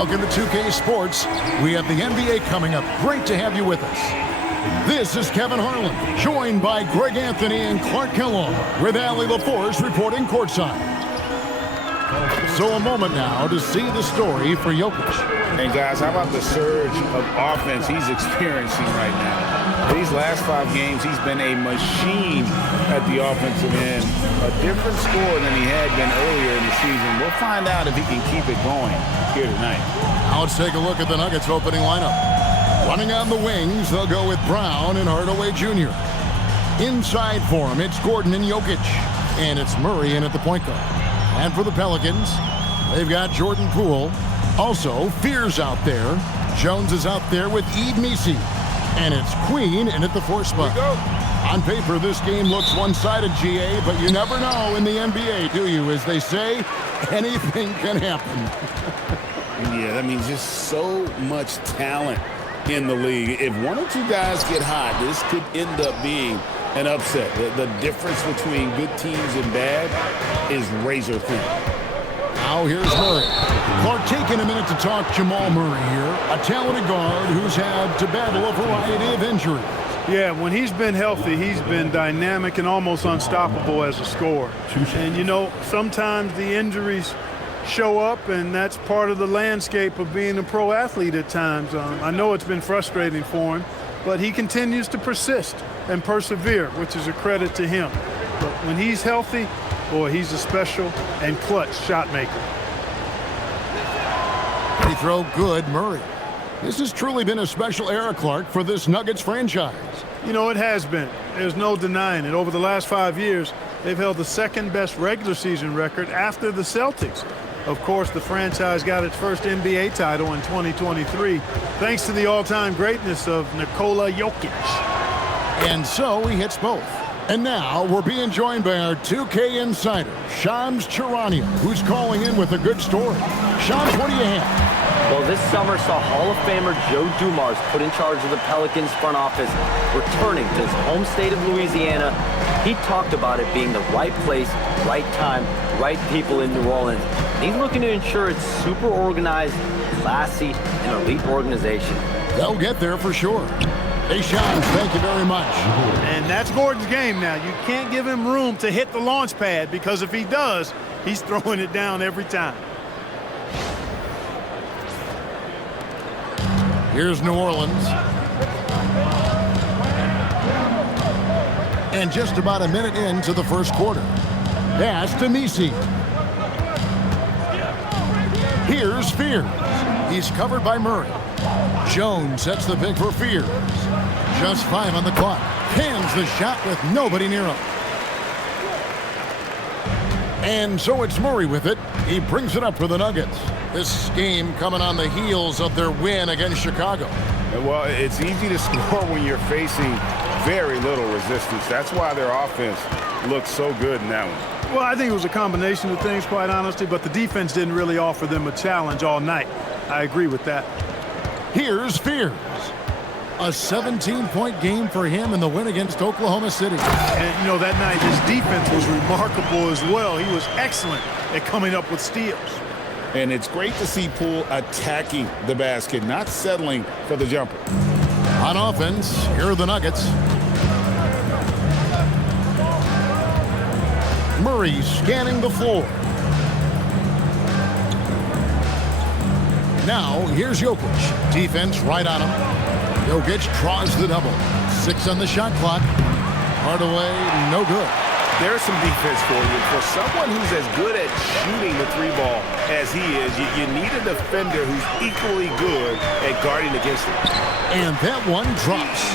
Welcome to 2K Sports. We have the NBA coming up. Great to have you with us. This is Kevin Harlan, joined by Greg Anthony and Clark Kellogg, with Allie LaForce reporting courtside. So a moment now to see the story for Jokic. And guys, how about the surge of offense he's experiencing right now? These last 5 games, he's been a machine at the offensive end. A different score than he had been earlier in the season. We'll find out if he can keep it going here tonight. Now let's take a look at the Nuggets opening lineup. Running on the wings, they'll go with Brown and Hardaway Jr. Inside for him, it's Gordon and Jokic. And it's Murray in at the point guard. And for the Pelicans, they've got Jordan Poole. Also, Fear's out there. Jones is out there with Eve Misi. And it's Queen in at the 4 spot. On paper, this game looks one-sided, GA, but you never know in the NBA, do you? As they say, anything can happen. Yeah, that means just so much talent in the league. If 1 or 2 guys get hot, this could end up being an upset. The difference between good teams and bad is razor thin. Now here's Murray. Clark taking a minute to talk Jamal Murray here, a talented guard who's had to battle a variety of injuries. Yeah, when he's been healthy, he's been dynamic and almost unstoppable as a scorer. And, you know, sometimes the injuries show up, and that's part of the landscape of being a pro athlete at times. I know it's been frustrating for him, but he continues to persist and persevere, which is a credit to him. But when he's healthy, boy, he's a special and clutch shot maker. Free throw good, Murray. This has truly been a special era, Clark, for this Nuggets franchise. You know, it has been. There's no denying it. Over the last 5 years, they've held the second-best regular season record after the Celtics. Of course, the franchise got its first NBA title in 2023, thanks to the all-time greatness of Nikola Jokic. And so he hits both. And now we're being joined by our 2K insider, Shams Charania, who's calling in with a good story. Shams, what do you have? Well, this summer saw Hall of Famer Joe Dumars put in charge of the Pelicans front office, returning to his home state of Louisiana. He talked about it being the right place, right time, right people in New Orleans. And he's looking to ensure it's super organized, classy, and elite organization. They'll get there for sure. Hey, Shams, thank you very much. And that's Gordon's game now. You can't give him room to hit the launch pad, because if he does, he's throwing it down every time. Here's New Orleans. And just about a minute into the first quarter. Pass to Misi. Here's Fears. He's covered by Murray. Jones sets the pick for Fears. Just 5 on the clock. Hands the shot with nobody near him. And so it's Murray with it. He brings it up for the Nuggets. This game coming on the heels of their win against Chicago. Well, it's easy to score when you're facing very little resistance. That's why their offense looks so good in that one. Well, I think it was a combination of things, quite honestly, but the defense didn't really offer them a challenge all night. I agree with that. Here's Fears. A 17-point game for him in the win against Oklahoma City. And, you know, that night his defense was remarkable as well. He was excellent at coming up with steals. And it's great to see Poole attacking the basket, not settling for the jumper. On offense, here are the Nuggets. Murray scanning the floor. Now, here's Jokic. Defense right on him. Jokic draws the double. 6 on the shot clock. Hardaway, no good. There's some defense for you. For someone who's as good at shooting the 3-ball as he is, you need a defender who's equally good at guarding against him. And that one drops.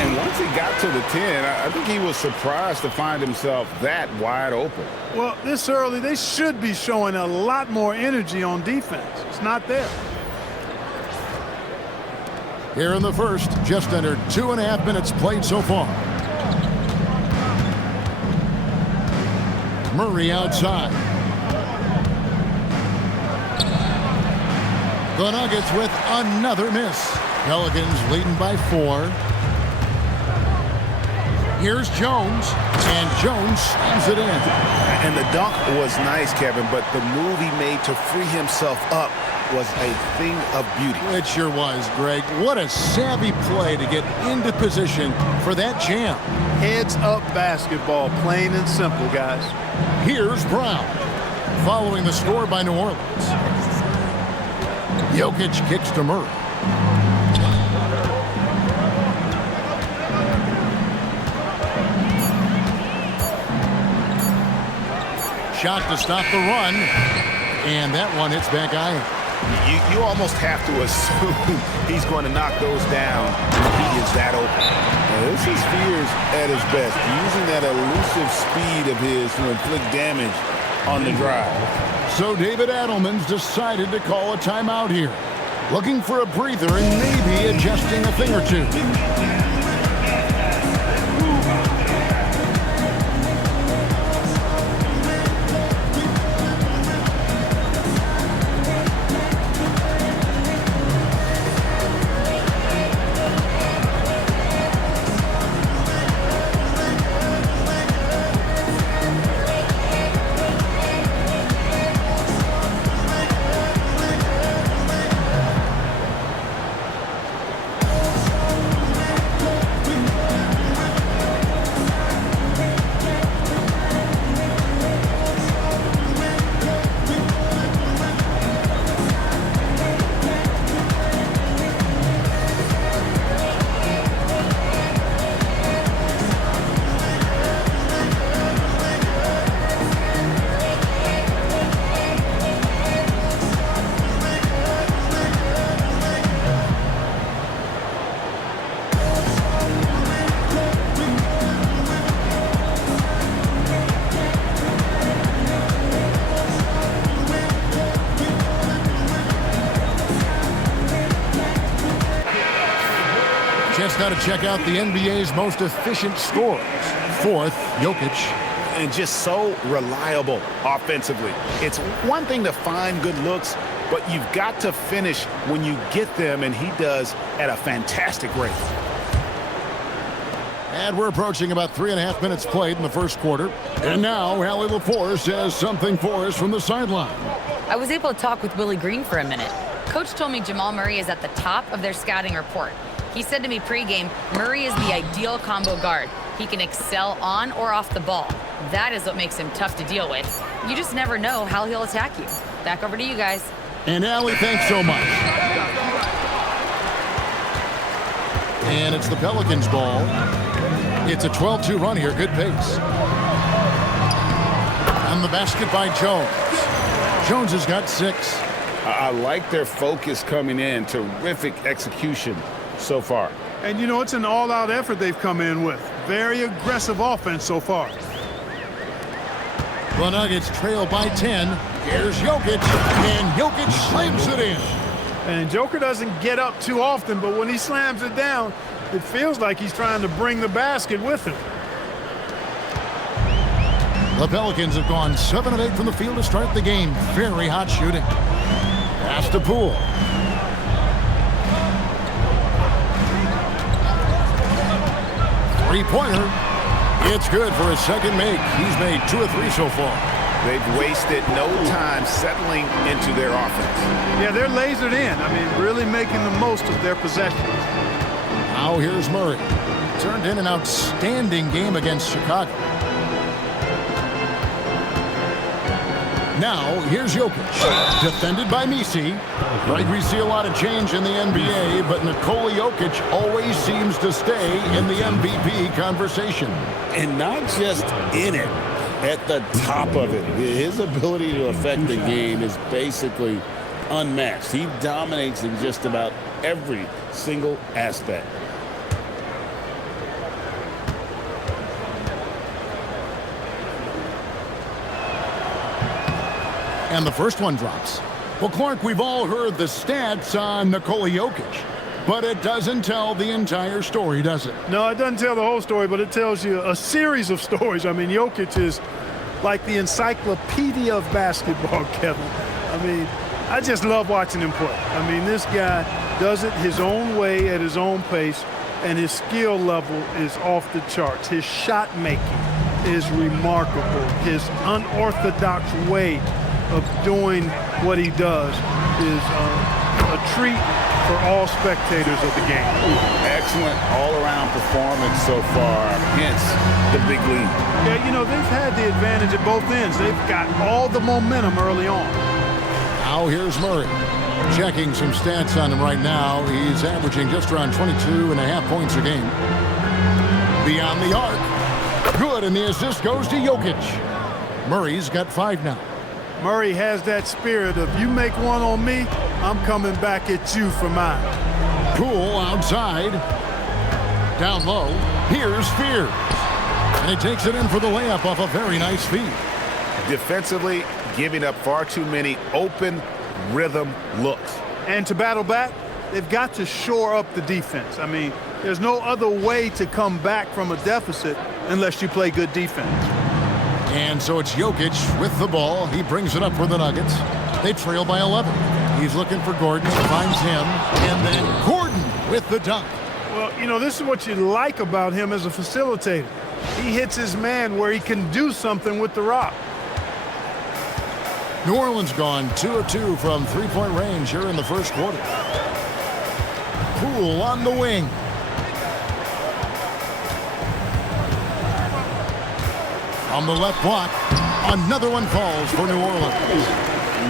And once he got to the 10, I think he was surprised to find himself that wide open. Well, this early, they should be showing a lot more energy on defense. It's not there. Here in the first, just under 2.5 minutes played so far. Murray outside. The Nuggets with another miss. Pelicans leading by 4. Here's Jones, and Jones slams it in. And the dunk was nice, Kevin, but the move he made to free himself up was a thing of beauty. It sure was, Greg. What a savvy play to get into position for that jam. Heads up basketball, plain and simple, guys. Here's Brown, following the score by New Orleans. Jokic kicks to Murray. Shot to stop the run, and that one hits back iron. You almost have to assume he's going to knock those down when he is that open. Now, this is Spears at his best, using that elusive speed of his to inflict damage on the drive. So David Adelman's decided to call a timeout here, looking for a breather and maybe adjusting a thing or two. Just got to check out the NBA's most efficient scorers. Fourth, Jokic. And just so reliable offensively. It's one thing to find good looks, but you've got to finish when you get them, and he does at a fantastic rate. And we're approaching about 3.5 minutes played in the first quarter. And now, Allie LaForce has something for us from the sideline. I was able to talk with Willie Green for a minute. Coach told me Jamal Murray is at the top of their scouting report. He said to me pregame, Murray is the ideal combo guard. He can excel on or off the ball. That is what makes him tough to deal with. You just never know how he'll attack you. Back over to you guys. And Allie, thanks so much. And it's the Pelicans' ball. It's a 12-2 run here. Good pace. And the basket by Jones. Jones has got 6. I like their focus coming in. Terrific execution so far. And, you know, it's an all-out effort they've come in with. Very aggressive offense so far. The Nuggets trail by 10. Here's Jokic, and Jokic slams it in. And Joker doesn't get up too often, but when he slams it down, it feels like he's trying to bring the basket with him. The Pelicans have gone 7 of 8 from the field to start the game. Very hot shooting. Pass to Poole. Three-pointer. It's good for his second make. He's made 2 of 3 so far. They've wasted no time settling into their offense. Yeah, they're lasered in. I mean, really making the most of their possessions. Now here's Murray. Turned in an outstanding game against Chicago. Now here's Jokic. Defended by Misi. Right, we see a lot of change in the NBA, but Nikola Jokic always seems to stay in the MVP conversation. And not just in it, at the top of it. His ability to affect the game is basically unmatched. He dominates in just about every single aspect. And the first one drops. Well, Clark, we've all heard the stats on Nikola Jokic, but it doesn't tell the entire story, does it? No, it doesn't tell the whole story, but it tells you a series of stories. I mean, Jokic is like the encyclopedia of basketball, Kevin. I mean, I just love watching him play. I mean, this guy does it his own way at his own pace. and his skill level is off the charts. His shot making is remarkable. His unorthodox way of doing what he does is a treat for all spectators of the game. Excellent all-around performance so far, hence the big lead. Yeah, you know, they've had the advantage at both ends. They've got all the momentum early on. Now here's Murray. Checking some stats on him right now. He's averaging just around 22.5 points a game. Beyond the arc. Good, and the assist goes to Jokic. Murray's got 5 now. Murray has that spirit of, you make one on me, I'm coming back at you for mine. Poole outside. Down low. Here's Fears. And he takes it in for the layup off a very nice feed. Defensively, giving up far too many open rhythm looks. And to battle back, they've got to shore up the defense. I mean, there's no other way to come back from a deficit unless you play good defense. And so it's Jokic with the ball. He brings it up for the Nuggets. They trail by 11. He's looking for Gordon. He finds him. And then Gordon with the dunk. Well, you know, this is what you like about him as a facilitator. He hits his man where he can do something with the rock. New Orleans gone 2 of 2 from three-point range here in the first quarter. Poole on the wing. On the left block, another one falls for New Orleans.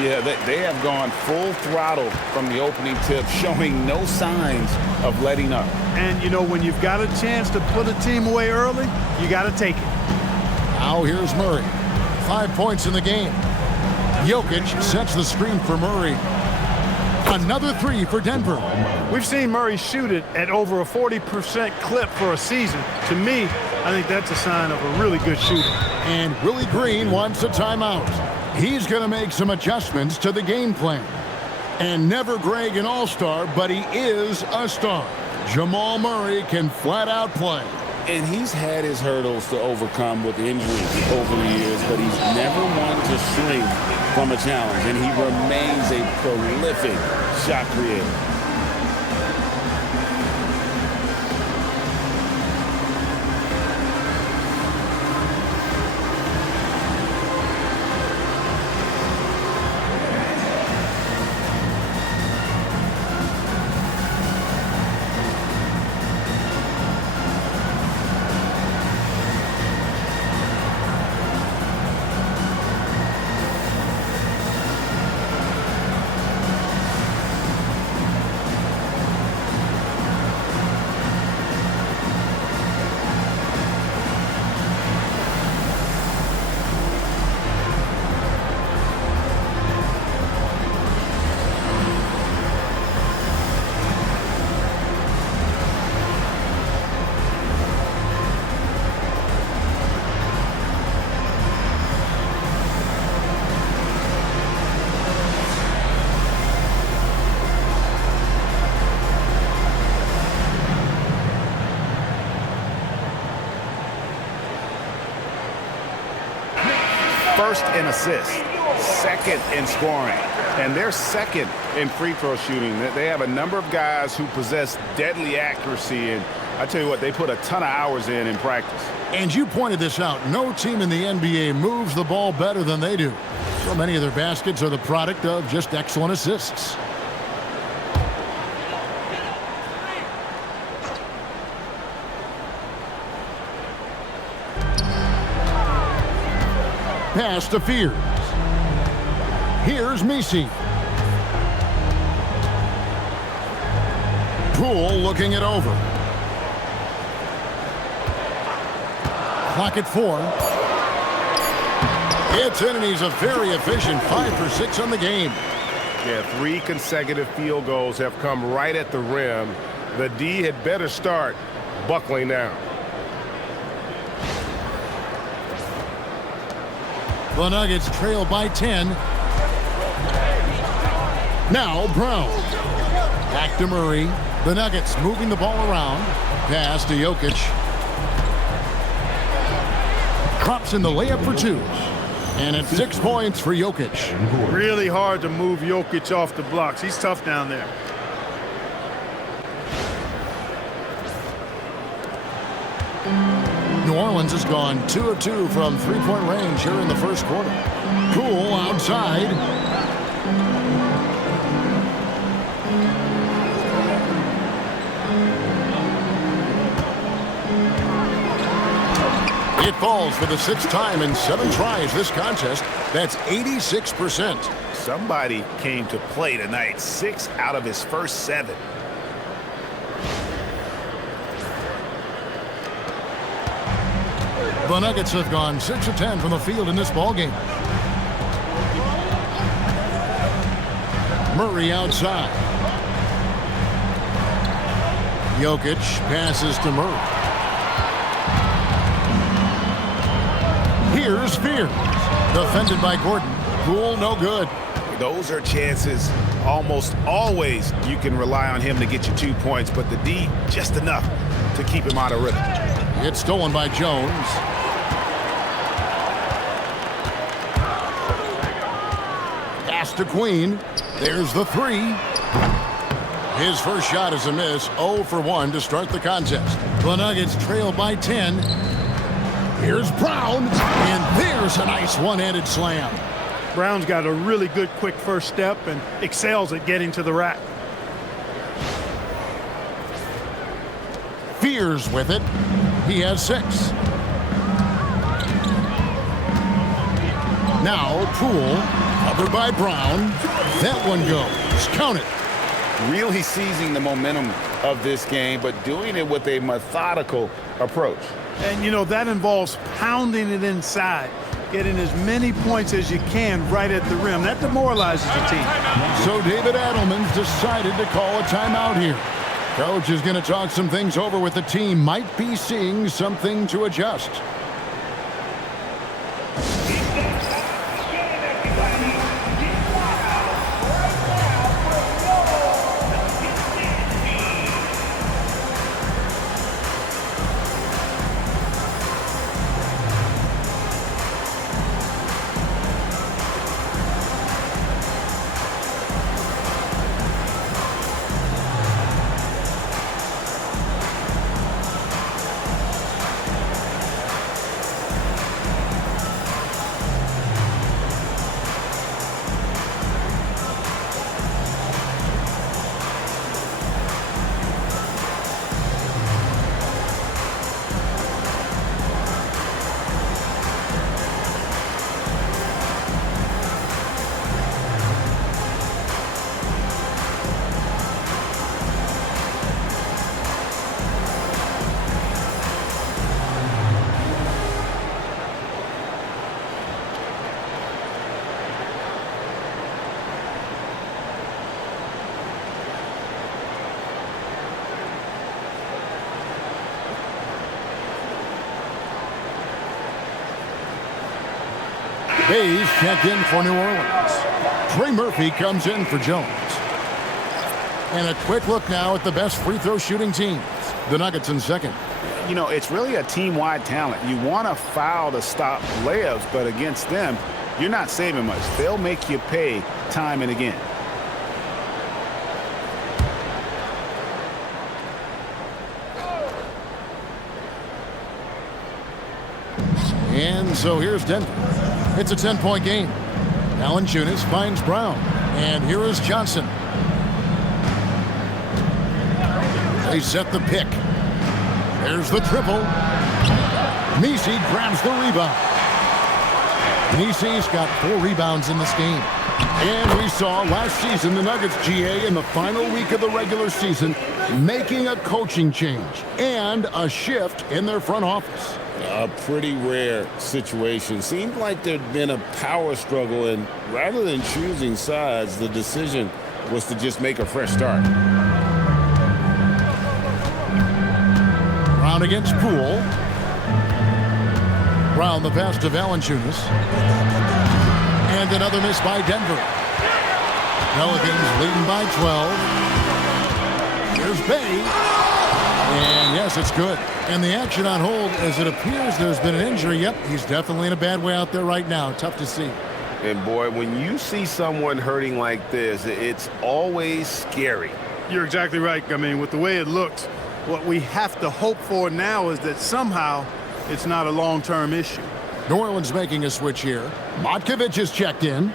Yeah, they have gone full throttle from the opening tip, showing no signs of letting up. And, you know, when you've got a chance to put a team away early, you got to take it. Now here's Murray. 5 points in the game. Jokic sets the screen for Murray. Another 3 for Denver. We've seen Murray shoot it at over a 40% clip for a season. To me, I think that's a sign of a really good shooter. And Willie Green wants a timeout. He's going to make some adjustments to the game plan. And never Greg an all-star, but he is a star. Jamal Murray can flat out play. And he's had his hurdles to overcome with injuries over the years, but he's never wanted to shrink from a challenge, and he remains a prolific shot creator. First in assists, second in scoring, and they're second in free throw shooting. They have a number of guys who possess deadly accuracy, and I tell you what, they put a ton of hours in practice. And you pointed this out. No team in the NBA moves the ball better than they do. So many of their baskets are the product of just excellent assists. Pass to Fears. Here's Messi. Poole looking it over. Clock at 4. It's in, and he's a very efficient 5 for 6 on the game. Yeah, 3 consecutive field goals have come right at the rim. The D had better start buckling down. The Nuggets trail by 10. Now Brown. Back to Murray. The Nuggets moving the ball around. Pass to Jokic. Drops in the layup for 2. And it's 6 points for Jokic. Really hard to move Jokic off the blocks. He's tough down there. New Orleans has gone 2 of 2 from three-point range here in the first quarter. Poole outside. It falls for the 6th time in 7 tries this contest. That's 86%. Somebody came to play tonight. 6 out of his first 7. The Nuggets have gone 6 of 10 from the field in this ballgame. Murray outside. Jokic passes to Murray. Here's Spears. Defended by Gordon. Poole, no good. Those are chances almost always you can rely on him to get you 2 points, but the D just enough to keep him out of rhythm. It's stolen by Jones. Pass to Queen. There's the 3. His first shot is a miss. 0 for 1 to start the contest. The Nuggets trail by 10. Here's Brown, and there's a nice one-handed slam. Brown's got a really good quick first step and excels at getting to the rack. Fears with it. He has 6. Now Poole, covered by Brown. That one goes. Count it. Really seizing the momentum of this game, but doing it with a methodical approach. And, you know, that involves pounding it inside, getting as many points as you can right at the rim. That demoralizes the team. So David Adelman's decided to call a timeout here. Coach is going to talk some things over with the team. Might be seeing something to adjust. Hayes checked in for New Orleans. Trey Murphy comes in for Jones. And a quick look now at the best free throw shooting teams. The Nuggets in second. You know, it's really a team-wide talent. You want to foul to stop layups, but against them, you're not saving much. They'll make you pay time and again. And so here's Denver. It's a 10-point game. Valanciunas finds Brown. And here is Johnson. They set the pick. There's the triple. Messi grabs the rebound. Messi's got 4 rebounds in this game. And we saw last season the Nuggets, GA, in the final week of the regular season, making a coaching change and a shift in their front office. A pretty rare situation. Seemed like there'd been a power struggle, and rather than choosing sides, the decision was to just make a fresh start. Brown against Poole. Brown the pass to Valanciunas. And another miss by Denver. Pelicans leading by 12. Here's Bay. And yes, it's good. And the action on hold, as it appears there's been an injury. Yep, he's definitely in a bad way out there right now. Tough to see. And boy, when you see someone hurting like this, it's always scary. You're exactly right. I mean, with the way it looks, What we have to hope for now is that somehow it's not a long-term issue. New Orleans making a switch here. Matkovic is checked in.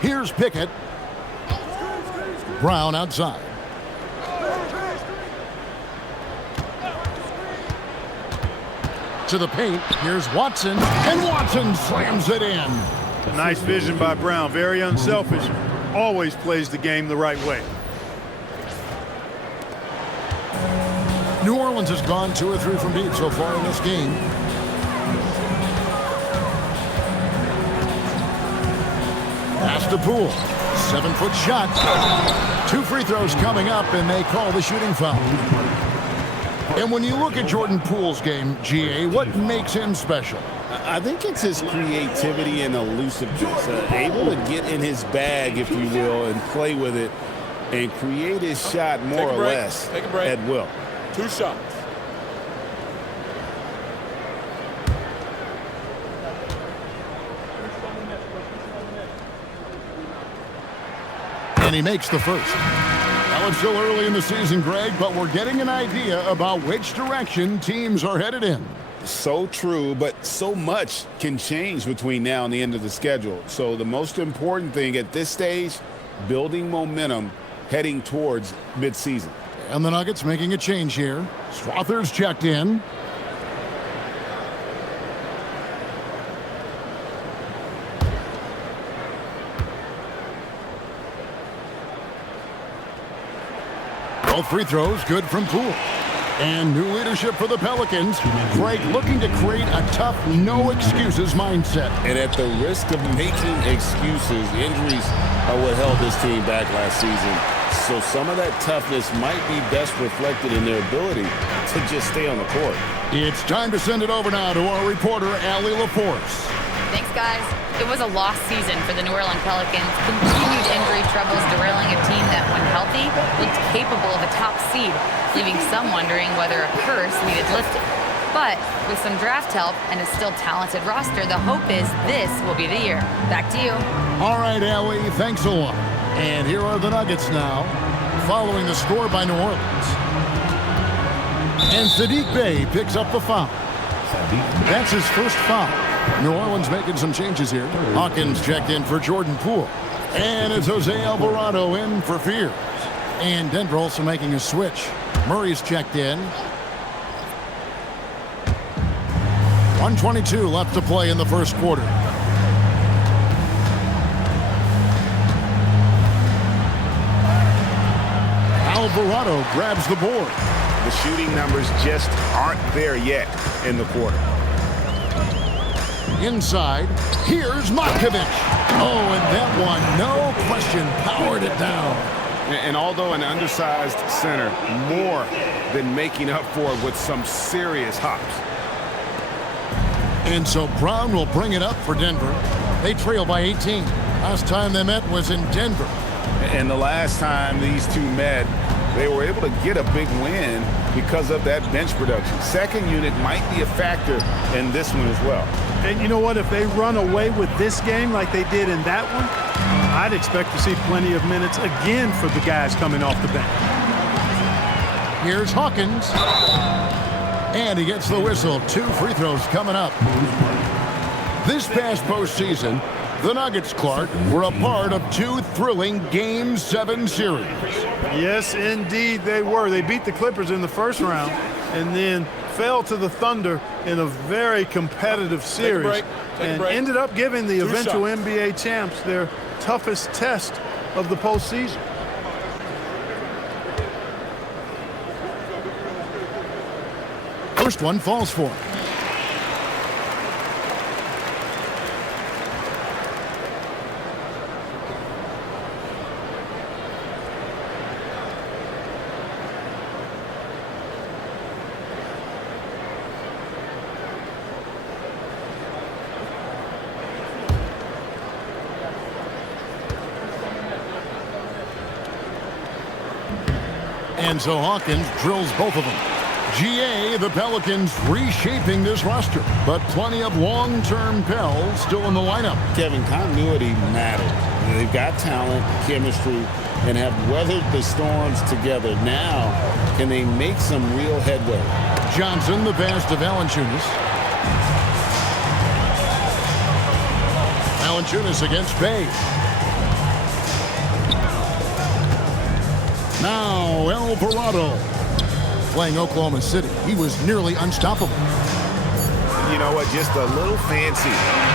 Here's Pickett. Brown outside. To the paint. Here's Watson. And Watson slams it in. Nice vision by Brown. Very unselfish. Always plays the game the right way. New Orleans has gone 2 or 3 from deep so far in this game. Pass to Poole. 7-foot shot. 2 free throws coming up, and they call the shooting foul. And when you look at Jordan Poole's game, GA, what makes him special? I think it's his creativity and elusiveness, able to get in his bag, if you will, and play with it and create his shot more or less at will. 2 shots. And he makes the first. Now it's still early in the season, Greg, but we're getting an idea about which direction teams are headed in. So true, but so much can change between now and the end of the schedule. So the most important thing at this stage, building momentum heading towards midseason. And the Nuggets making a change here. Swather's checked in. Both free throws good from Poole. And new leadership for the Pelicans. Greg looking to create a tough, no-excuses mindset. And at the risk of making excuses, injuries are what held this team back last season. So some of that toughness might be best reflected in their ability to just stay on the court. It's time to send it over now to our reporter, Allie LaForce. Thanks, guys. It was a lost season for the New Orleans Pelicans. Continued injury troubles derailing a team that, when healthy, looked capable of a top seed, leaving some wondering whether a curse needed lifting. But with some draft help and a still talented roster, the hope is this will be the year. Back to you. All right, Allie, thanks a lot. And here are the Nuggets now, following the score by New Orleans. And Sadiq Bey picks up the foul. That's his first foul. New Orleans making some changes here. Hawkins checked in for Jordan Poole. And it's Jose Alvarado in for Fears. And Denver also making a switch. Murray's checked in. 1:22 left to play in the first quarter. Alvarado grabs the board. The shooting numbers just aren't there yet in the quarter. Inside, here's Matkovic. Oh, and that one, no question, powered it down. And although an undersized center, more than making up for it with some serious hops. And so Brown will bring it up for Denver. They trail by 18. Last time they met was in Denver. And the last time these two met, they were able to get a big win because of that bench production. Second unit might be a factor in this one as well. And you know what? If they run away with this game like they did in that one, I'd expect to see plenty of minutes again for the guys coming off the bench. Here's Hawkins. And he gets the whistle. 2 free throws coming up. This past postseason, the Nuggets, Clark, were a part of 2 thrilling Game 7 series. Yes, indeed they were. They beat the Clippers in the first round and then fell to the Thunder in a very competitive series and ended up giving the eventual NBA champs their toughest test of the postseason. First one falls for him. And so Hawkins drills both of them. GA, the Pelicans reshaping this roster, but plenty of long-term Pels still in the lineup. Kevin, continuity matters. They've got talent, chemistry, and have weathered the storms together. Now, can they make some real headway? Johnson, the pass to Valanciunas. Valanciunas against Bay. Now Alvarado playing Oklahoma City. He was nearly unstoppable. You know what? Just a little fancy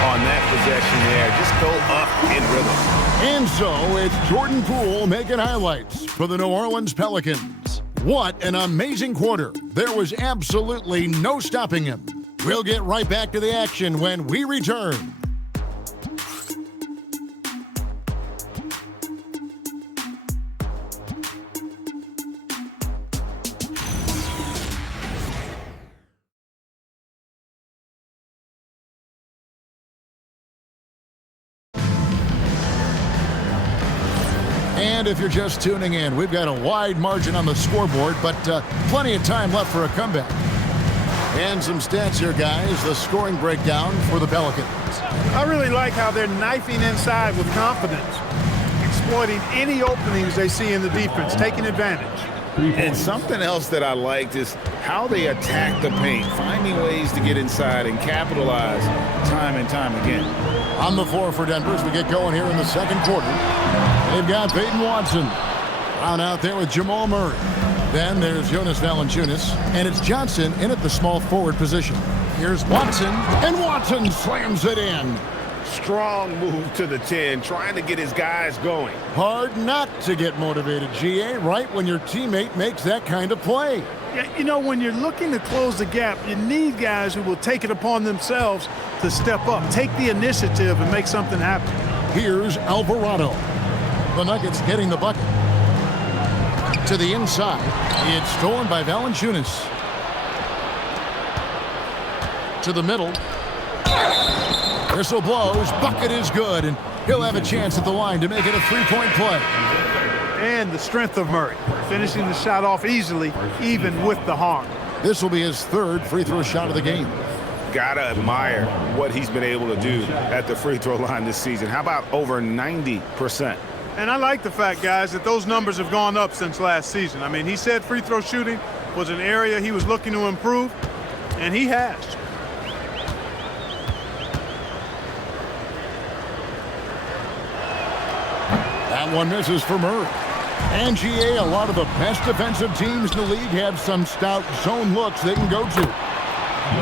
on that possession there. Just go up in rhythm. And so it's Jordan Poole making highlights for the New Orleans Pelicans. What an amazing quarter. There was absolutely no stopping him. We'll get right back to the action when we return. And if you're just tuning in, we've got a wide margin on the scoreboard, but plenty of time left for a comeback. And some stats here, guys. The scoring breakdown for the Pelicans. I really like how they're knifing inside with confidence, exploiting any openings they see in the defense, taking advantage. And something else that I liked is how they attack the paint, finding ways to get inside and capitalize time and time again. On the floor for Denver as we get going here in the second quarter. They've got Peyton Watson on out there with Jamal Murray. Then there's Jonas Valanciunas, and it's Johnson in at the small forward position. Here's Watson, and Watson slams it in. Strong move to the 10, trying to get his guys going. Hard not to get motivated, GA, right when your teammate makes that kind of play. Yeah, you know, when you're looking to close the gap, you need guys who will take it upon themselves to step up, take the initiative, and make something happen. Here's Alvarado. The Nuggets getting the bucket. To the inside. It's stolen by Valanciunas. To the middle. Whistle blows. Bucket is good, and he'll have a chance at the line to make it a three-point play. And the strength of Murray, finishing the shot off easily, even with the harm. This will be his third free throw shot of the game. Gotta admire what he's been able to do at the free throw line this season. How about over 90%? And I like the fact, guys, that those numbers have gone up since last season. I mean, he said free throw shooting was an area he was looking to improve, and he has. That one misses for Murray. And GA, a lot of the best defensive teams in the league have some stout zone looks they can go to.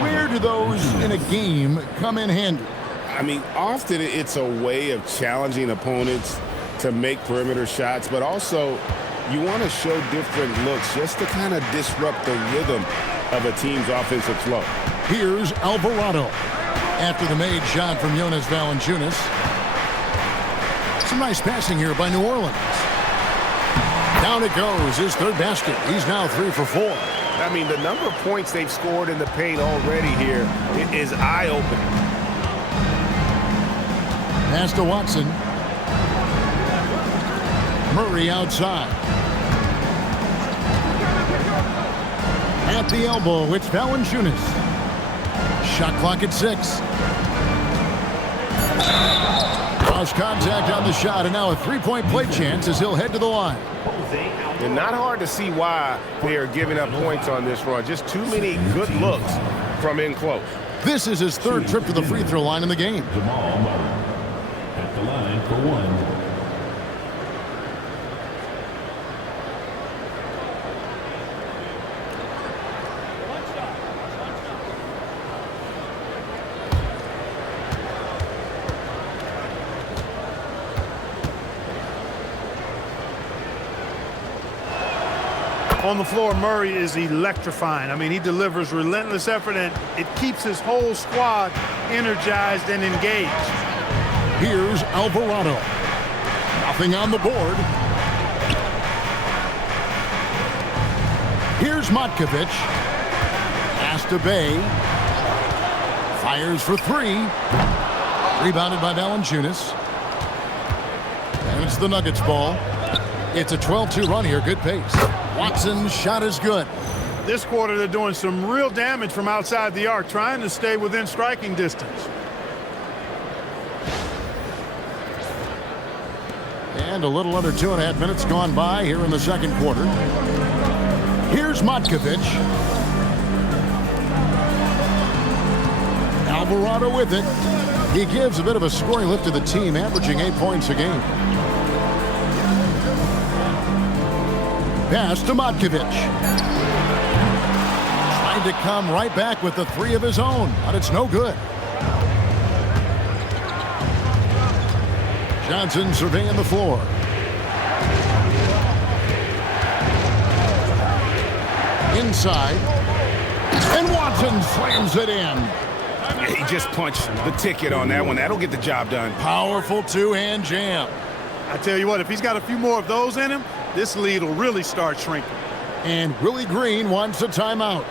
Where do those in a game come in handy? I mean, often it's a way of challenging opponents to make perimeter shots, but also you want to show different looks just to kind of disrupt the rhythm of a team's offensive flow. Here's Alvarado. After the made shot from Jonas Valanciunas. Some nice passing here by New Orleans. Down it goes, his third basket. He's now 3 for 4. I mean, the number of points they've scored in the paint already here is eye-opening. Pass to Watson. Murray outside. At the elbow, it's Valanciunas. Shot clock at 6. Lost contact on the shot, and now a three-point play chance as he'll head to the line. And not hard to see why they are giving up points on this run. Just too many good looks from in close. This is his third trip to the free throw line in the game. Jamal Murray at the line for one. On the floor, Murray is electrifying. I mean, he delivers relentless effort, and it keeps his whole squad energized and engaged. Here's Alvarado. Nothing on the board. Here's Matkovic. Pass to Bay. Fires for 3. Rebounded by Valanciunas. And it's the Nuggets ball. It's a 12-2 run here. Good pace. Watson's shot is good. This quarter, they're doing some real damage from outside the arc, trying to stay within striking distance. And a little under 2.5 minutes gone by here in the second quarter. Here's Matkovic. Alvarado with it. He gives a bit of a scoring lift to the team, averaging 8 points a game. Pass to Matkovic. Trying to come right back with the three of his own, but it's no good. Johnson surveying the floor. Inside. And Watson slams it in. He just punched the ticket on that one. That'll get the job done. Powerful two-hand jam. I tell you what, if he's got a few more of those in him, this lead will really start shrinking. And Willie Green wants a timeout.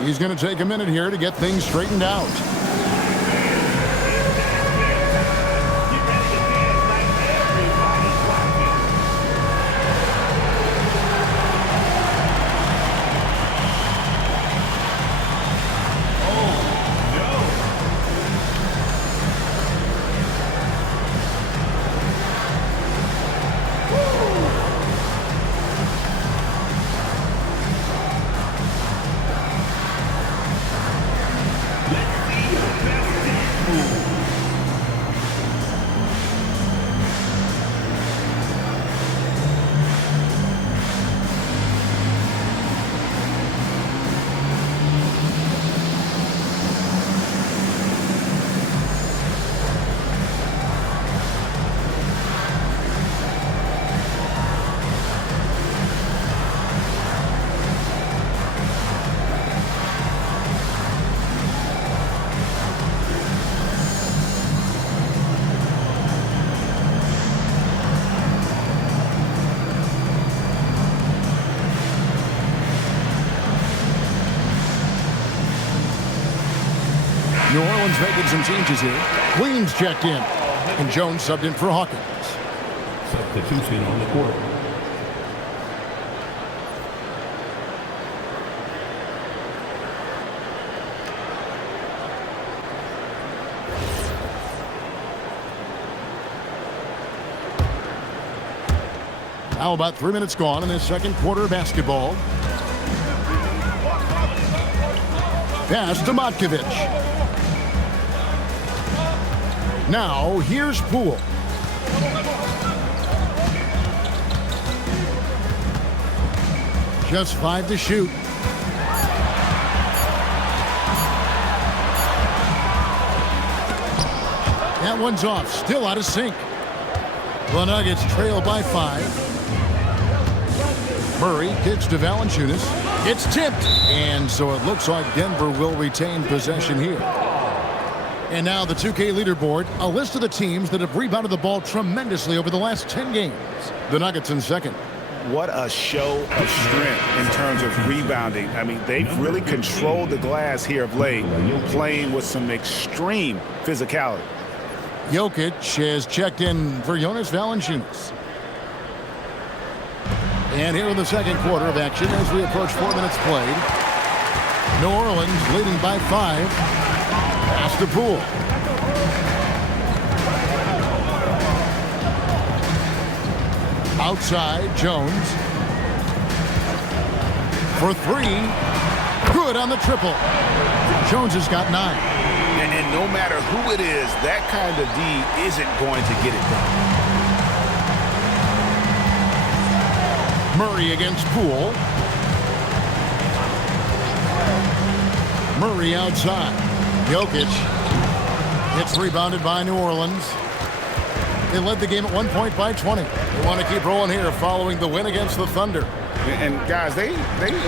He's going to take a minute here to get things straightened out. New Orleans making some changes here. Williams checked in, and Jones subbed in for Hawkins. Substitution on the court. Now about 3 minutes gone in this second quarter of basketball. Pass to Matkovic. Now, here's Poole. Just 5 to shoot. That one's off. Still out of sync. The Nuggets trail by 5. Murray kicks to Valanciunas. It's tipped. And so it looks like Denver will retain possession here. And now the 2K leaderboard, a list of the teams that have rebounded the ball tremendously over the last 10 games. The Nuggets in second. What a show of strength in terms of rebounding. I mean, they've really controlled the glass here of late, playing with some extreme physicality. Jokic has checked in for Jonas Valanciunas. And here in the second quarter of action as we approach 4 minutes played. New Orleans leading by 5. Pass to Poole. Outside, Jones. For 3. Good on the triple. Jones has got 9. And no matter who it is, that kind of D isn't going to get it done. Murray against Poole. Murray outside. Jokic. It's rebounded by New Orleans. They led the game at 1 point by 20. They want to keep rolling here following the win against the Thunder. And guys, they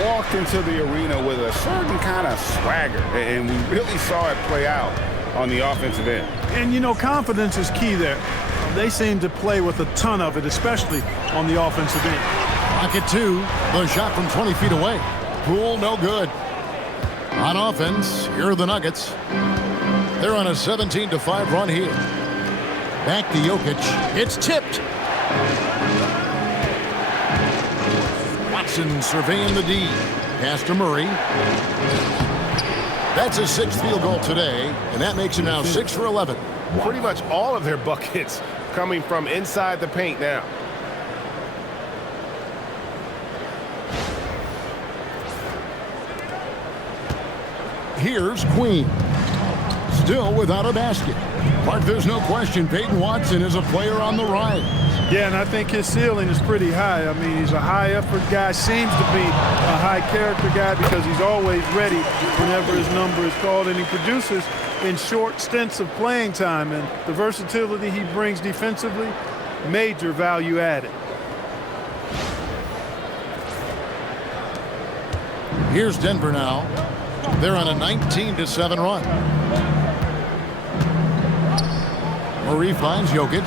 walked into the arena with a certain kind of swagger, and we really saw it play out on the offensive end. And, you know, confidence is key there. They seem to play with a ton of it, especially on the offensive end. Pocket 2, the shot from 20 feet away. Poole, no good. On offense, here are the Nuggets. They're on a 17-5 run here. Back to Jokic. It's tipped. Watson surveying the D. Pass to Murray. That's his 6th field goal today, and that makes it now 6 for 11. Pretty much all of their buckets coming from inside the paint now. Here's Queen. Still without a basket. But there's no question Peyton Watson is a player on the rise. Yeah, and I think his ceiling is pretty high. I mean, he's a high-effort guy, seems to be a high-character guy because he's always ready whenever his number is called, and he produces in short stints of playing time. And the versatility he brings defensively, major value added. Here's Denver now. They're on a 19-7 run. Murray finds Jokic.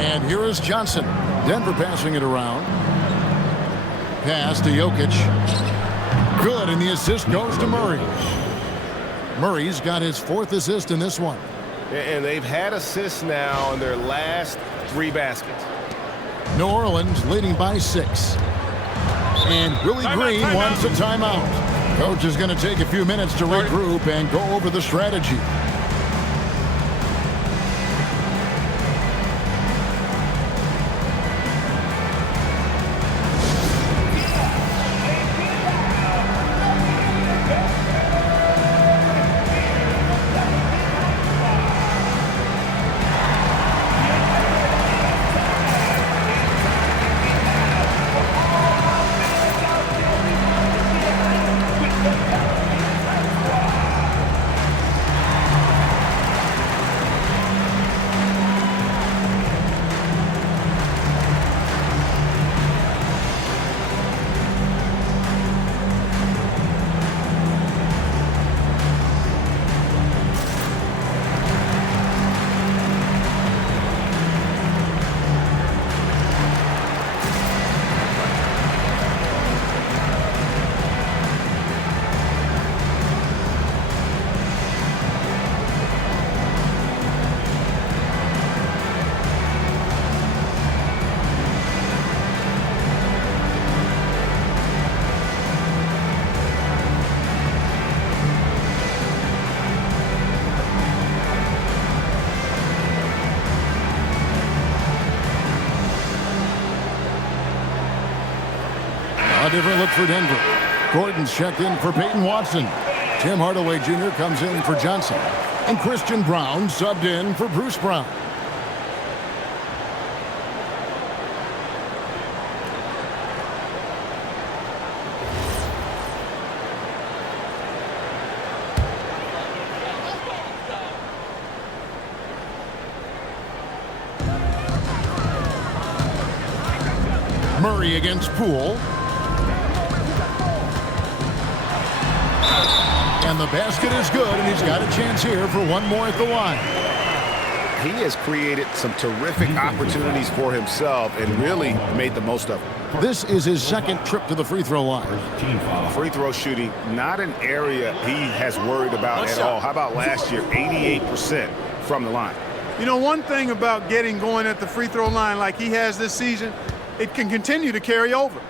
And here is Johnson. Denver passing it around. Pass to Jokic. Good, and the assist goes to Murray. Murray's got his 4th assist in this one. And they've had assists now on their last 3 baskets. New Orleans leading by 6. And Willie Green wants a timeout. Coach is going to take a few minutes to regroup and go over the strategy. A different look for Denver. Gordon's checked in for Peyton Watson. Tim Hardaway Jr. comes in for Johnson. And Christian Brown subbed in for Bruce Brown. Murray against Poole. And the basket is good, and he's got a chance here for one more at the line. He has created some terrific opportunities for himself and really made the most of it. This is his 2nd trip to the free throw line. Free throw shooting, not an area he has worried about at all. How about last year, 88% from the line? You know, one thing about getting going at the free throw line like he has this season, it can continue to carry over.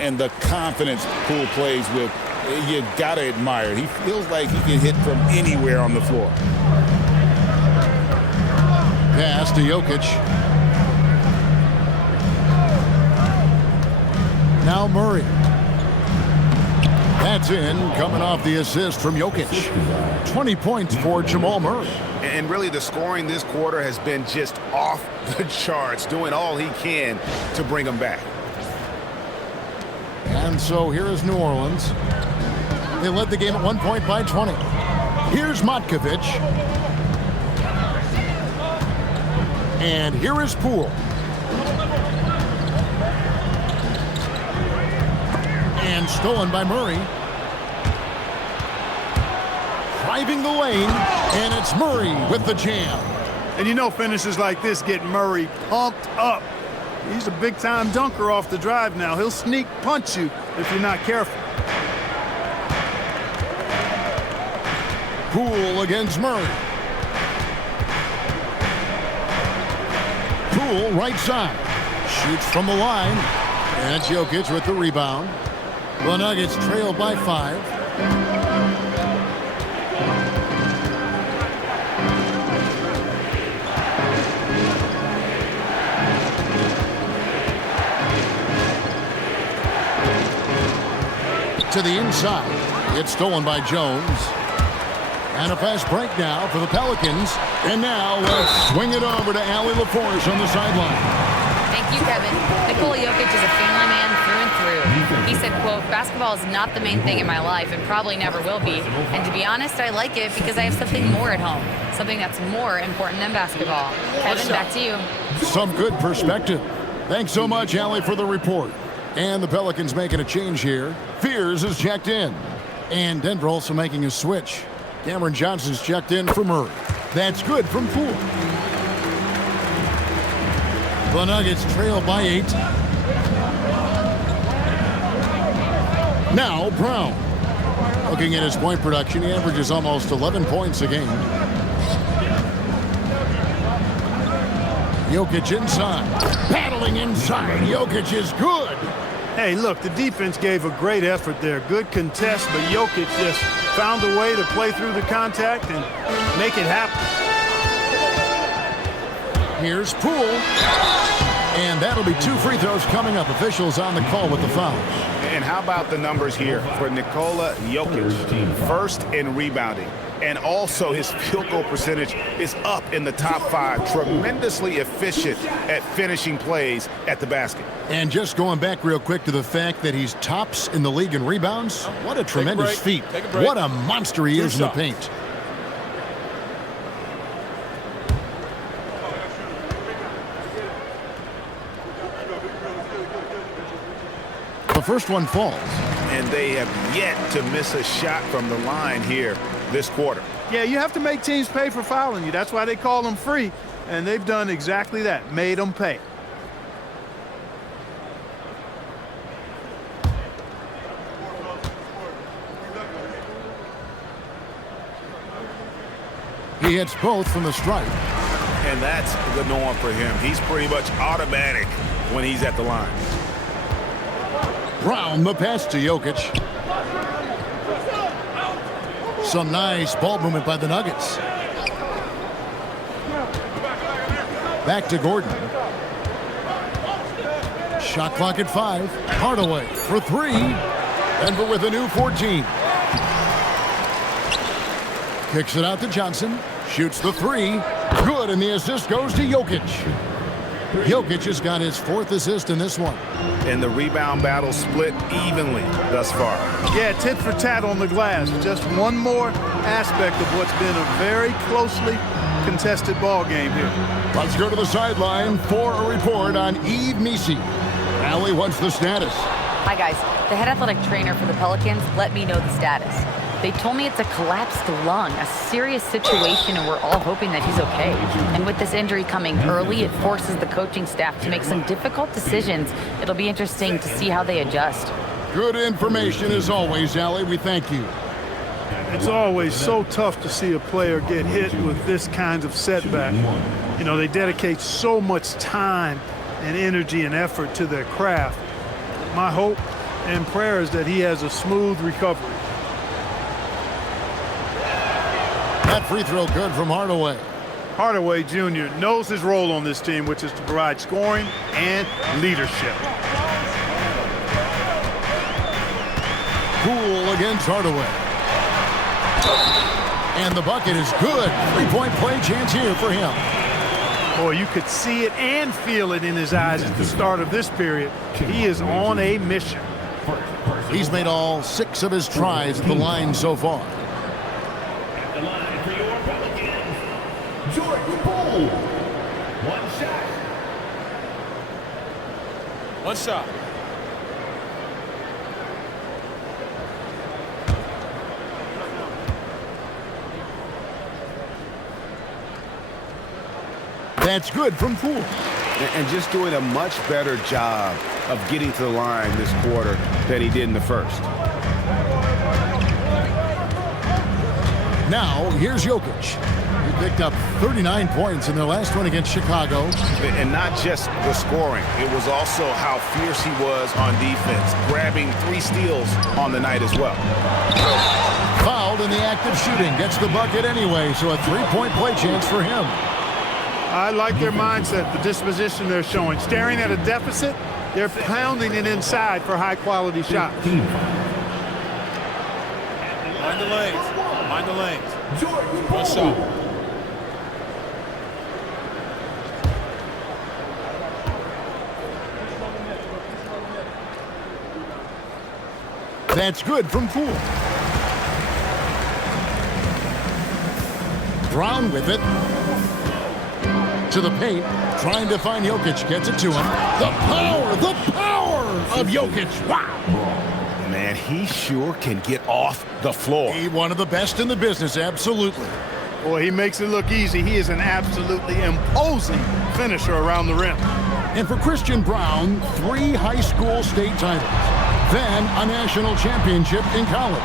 And the confidence Poole plays with, you gotta admire it. He feels like he can hit from anywhere on the floor. Pass to Jokic. Now Murray. That's in, coming off the assist from Jokic. 20 points for Jamal Murray. And really the scoring this quarter has been just off the charts, doing all he can to bring him back. And so here is New Orleans. They led the game at 1 point by 20. Here's Matkovic. And here is Poole. And stolen by Murray. Driving the lane, and it's Murray with the jam. And you know finishes like this get Murray pumped up. He's a big-time dunker off the drive now. He'll sneak punch you if you're not careful. Poole against Murray. Poole right side. Shoots from the line. And it's Jokic with the rebound. The Nuggets trail by 5. To the inside. It's stolen by Jones. And a fast break now for the Pelicans. And now let's swing it over to Allie LaForce on the sideline. Thank you, Kevin. Nikola Jokic is a family man through and through. He said, quote, basketball is not the main thing in my life and probably never will be. And to be honest, I like it because I have something more at home. Something that's more important than basketball. Kevin, back to you. Some good perspective. Thanks so much, Allie, for the report. And the Pelicans making a change here. Fears is checked in. And Denver also making a switch. Cameron Johnson's checked in for Murray. That's good from Poole. The Nuggets trail by 8. Now Brown. Looking at his point production, he averages almost 11 points a game. Jokic inside. Battling inside. Jokic is good. Hey, look, the defense gave a great effort there. Good contest, but Jokic just found a way to play through the contact and make it happen. Here's Poole. And that'll be 2 free throws coming up. Officials on the call with the fouls. And how about the numbers here for Nikola Jokic? First in rebounding. And also his field goal percentage is up in the top 5. Tremendously efficient at finishing plays at the basket. And just going back real quick to the fact that he's tops in the league in rebounds. What a tremendous feat. What a monster he is in the paint. The first one falls. And they have yet to miss a shot from the line here this quarter. Yeah, you have to make teams pay for fouling you. That's why they call them free. And they've done exactly that, made them pay. He hits both from the stripe. And that's the norm for him. He's pretty much automatic when he's at the line. Brown, the pass to Jokic. Some nice ball movement by the Nuggets. Back to Gordon. Shot clock at 5. Hardaway for 3. Denver with a new 14. Kicks it out to Johnson. Shoots the 3. Good, and the assist goes to Jokic. Jokic has got his 4th assist in this one. And the rebound battle split evenly thus far. Yeah, tit for tat on the glass. Just one more aspect of what's been a very closely contested ball game here. Let's go to the sideline for a report on Eve Nisi. Allie, what's the status? Hi, guys. The head athletic trainer for the Pelicans let me know the status. They told me it's a collapsed lung, a serious situation, and we're all hoping that he's okay. And with this injury coming early, it forces the coaching staff to make some difficult decisions. It'll be interesting to see how they adjust. Good information as always, Allie. We thank you. It's always so tough to see a player get hit with this kind of setback. You know, they dedicate so much time and energy and effort to their craft. My hope and prayer is that he has a smooth recovery. That free throw good from Hardaway. Hardaway Jr. knows his role on this team, which is to provide scoring and leadership. Poole against Hardaway. And the bucket is good. 3-point play chance here for him. Boy, you could see it and feel it in his eyes at the start of this period. He is on a mission. He's made all 6 of his tries at the line so far. The line for your Pelicans, George Poole. One shot. One shot. That's good from Poole. And just doing a much better job of getting to the line this quarter than he did in the first. Now, here's Jokic. He picked up 39 points in their last one against Chicago. And not just the scoring. It was also how fierce he was on defense, grabbing 3 steals on the night as well. Fouled in the act of shooting. Gets the bucket anyway, so a 3-point play chance for him. I like their mindset, the disposition they're showing. Staring at a deficit, they're pounding it inside for high-quality shots. Mind the lanes. Mind the lanes. One shot. That's good from Poole. Brown with it. To the paint. Trying to find Jokic. Gets it to him. The power of Jokic. Wow. Man, he sure can get off the floor. He's one of the best in the business, absolutely. Boy, he makes it look easy. He is an absolutely imposing finisher around the rim. And for Christian Braun, 3 high school state titles. Then a national championship in college.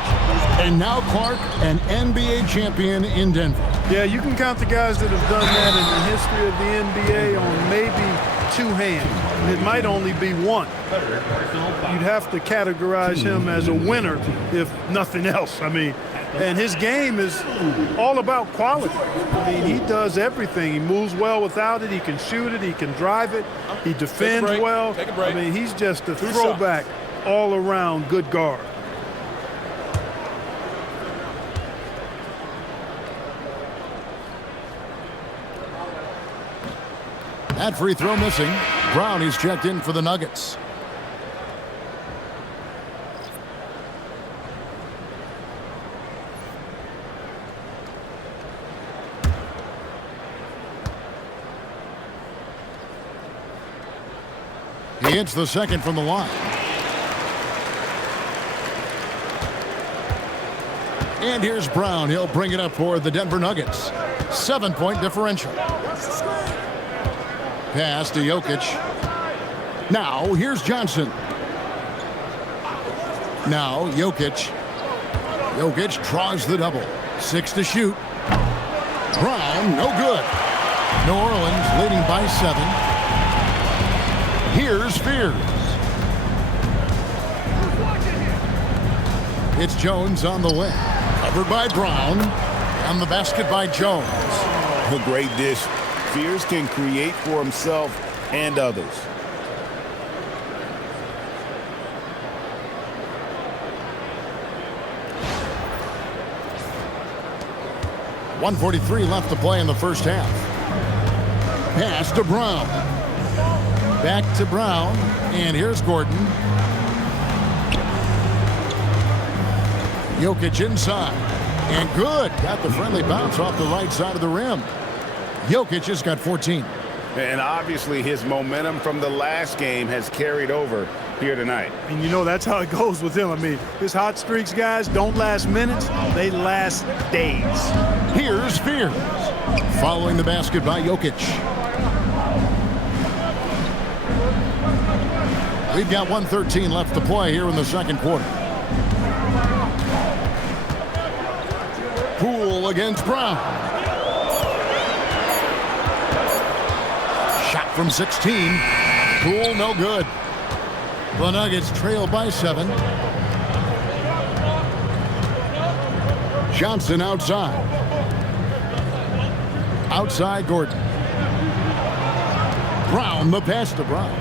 And now Clark, an NBA champion in Denver. Yeah, you can count the guys that have done that in the history of the NBA on maybe 2 hands. It might only be 1. You'd have to categorize him as a winner, if nothing else. I mean, and his game is all about quality. I mean, he does everything. He moves well without it. He can shoot it. He can drive it. He defends well. I mean, he's just a throwback all-around good guard. That free throw missing. Brown is checked in for the Nuggets. He hits the second from the line. And here's Brown. He'll bring it up for the Denver Nuggets. 7-point differential. Pass to Jokic. Now, here's Johnson. Now, Jokic. Jokic draws the double. 6 to shoot. Brown, no good. New Orleans leading by 7. Here's Spears. It's Jones on the wing. Covered by Brown. On the basket by Jones. A great dish. Spears can create for himself and others. .143 left to play in the first half. Pass to Brown. Back to Brown. And here's Gordon. Jokic inside. And good. Got the friendly bounce off the right side of the rim. Jokic has got 14. And obviously his momentum from the last game has carried over here tonight. And you know that's how it goes with him. I mean, his hot streaks, guys, don't last minutes. They last days. Here's Spears. Following the basket by Jokic. We've got 1:13 left to play here in the second quarter. Poole against Brown. Shot from 16. Poole no good. The Nuggets trail by 7. Johnson outside. Outside Gordon. Brown, the pass to Brown.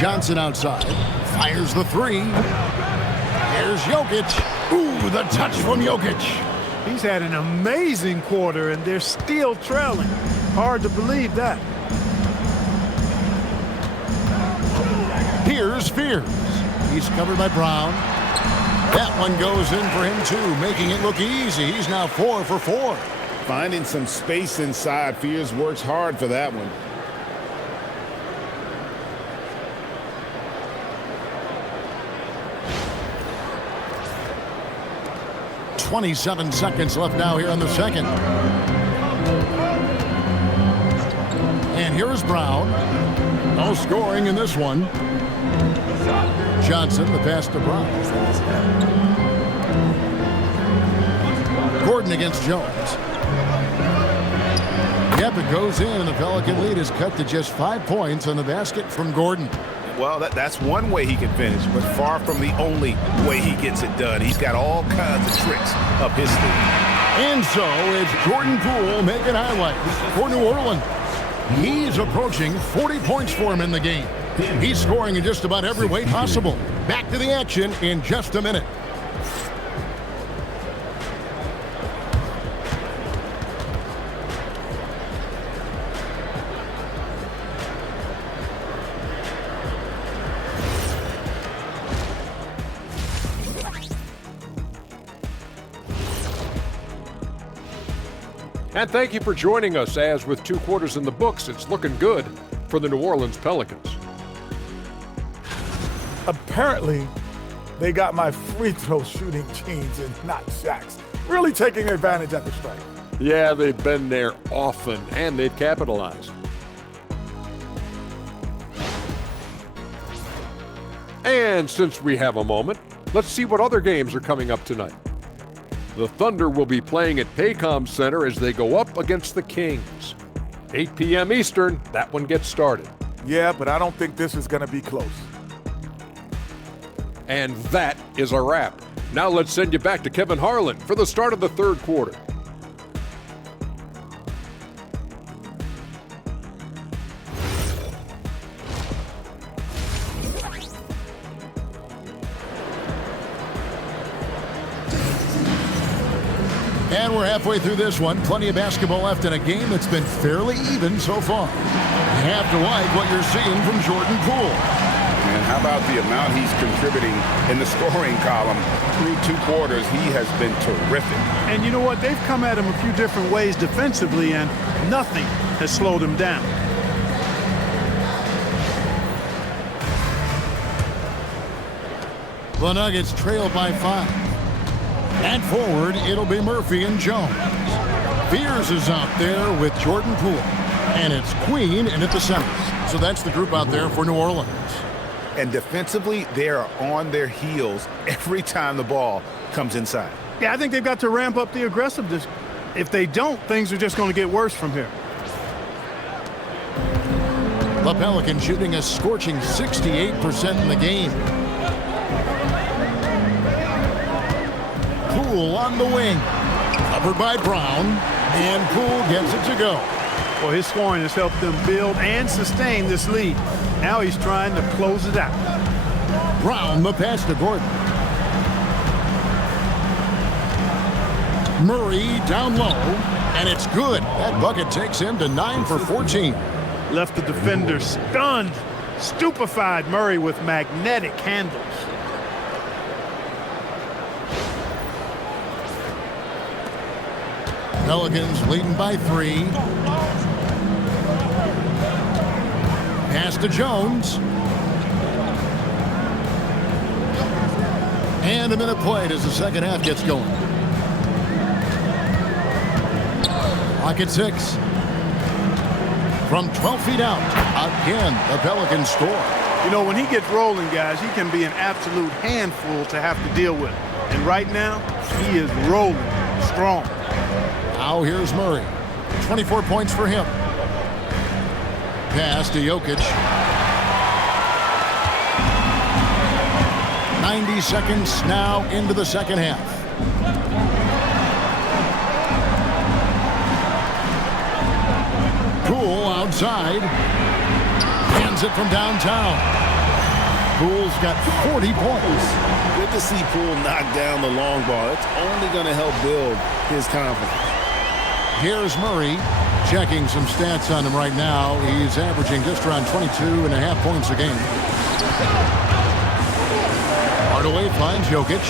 Johnson outside. Fires the 3. Here's Jokic. Ooh, the touch from Jokic. He's had an amazing quarter, and they're still trailing. Hard to believe that. Here's Spears. He's covered by Brown. That one goes in for him, too, making it look easy. He's now 4 for 4. Finding some space inside. Spears works hard for that one. 27 seconds left now here in the second. And here's Brown. No scoring in this one. Johnson, the pass to Brown. Gordon against Jones. Yep, it goes in, and the Pelican lead is cut to just 5 points on the basket from Gordon. Well, that's one way he can finish, but far from the only way he gets it done. He's got all kinds of tricks up his sleeve. And so it's Jordan Poole making highlights for New Orleans. He's approaching 40 points for him in the game. He's scoring in just about every way possible. Back to the action in just a minute. And thank you for joining us, as with 2 quarters in the books, it's looking good for the New Orleans Pelicans. Apparently, they got my free throw shooting genes and not Shaq's. Really taking advantage at the stripe. Yeah, they've been there often, and they've capitalized. And since we have a moment, let's see what other games are coming up tonight. The Thunder will be playing at Paycom Center as they go up against the Kings. 8 p.m. Eastern, that one gets started. Yeah, but I don't think this is going to be close. And that is a wrap. Now let's send you back to Kevin Harlan for the start of the 3rd quarter. And we're halfway through this one. Plenty of basketball left in a game that's been fairly even so far. You have to like what you're seeing from Jordan Poole. And how about the amount he's contributing in the scoring column through 2 quarters? He has been terrific. And you know what? They've come at him a few different ways defensively, and nothing has slowed him down. The Nuggets trail by 5. And forward, it'll be Murphy and Jones. Fears is out there with Jordan Poole. And it's Queen in at the center. So that's the group out there for New Orleans. And defensively, they are on their heels every time the ball comes inside. Yeah, I think they've got to ramp up the aggressiveness. If they don't, things are just going to get worse from here. The Pelicans shooting a scorching 68% in the game. Poole on the wing. Covered by Brown. And Poole gets it to go. Well, his scoring has helped them build and sustain this lead. Now he's trying to close it out. Brown, the pass to Gordon. Murray down low, and it's good. That bucket takes him to 9 for 14. Left the defender stunned, stupefied. Murray with magnetic handles. Pelicans leading by 3. Pass to Jones. And a minute played as the second half gets going. Clock at 6. From 12 feet out, again, the Pelicans score. You know, when he gets rolling, guys, he can be an absolute handful to have to deal with. And right now, he is rolling strong. Now here's Murray. 24 points for him. Pass to Jokic. 90 seconds now into the second half. Poole outside. Hands it from downtown. Poole's got 40 points. Good to see Poole knock down the long ball. It's only going to help build his confidence. Here's Murray. Checking some stats on him right now. He's averaging just around 22.5 points a game. Hardaway finds Jokic.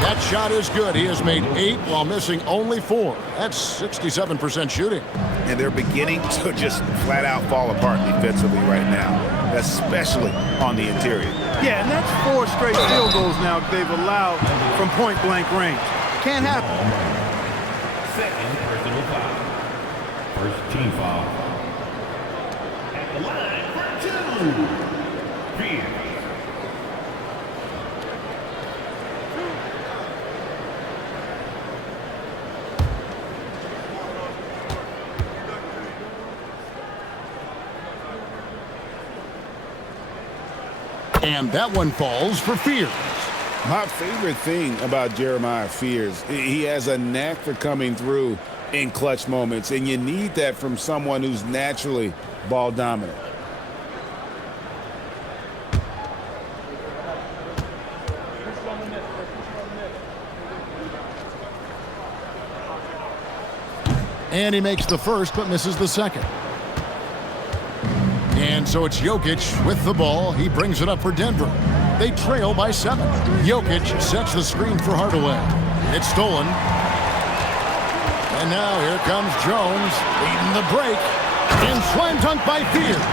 That shot is good. He has made 8 while missing only 4. That's 67% shooting. And they're beginning to just flat out fall apart defensively right now, especially on the interior. Yeah, and that's 4 straight field goals now they've allowed from point-blank range. Can't happen. Second personal foul. First team foul. At the line for 2. And that one falls for Fears. My favorite thing about Jeremiah Fears, he has a knack for coming through in clutch moments, and you need that from someone who's naturally ball dominant. And he makes the first but misses the second. And so it's Jokic with the ball. He brings it up for Denver. They trail by 7. Jokic sets the screen for Hardaway. It's stolen. And now here comes Jones leading the break. And slam dunk by Fears.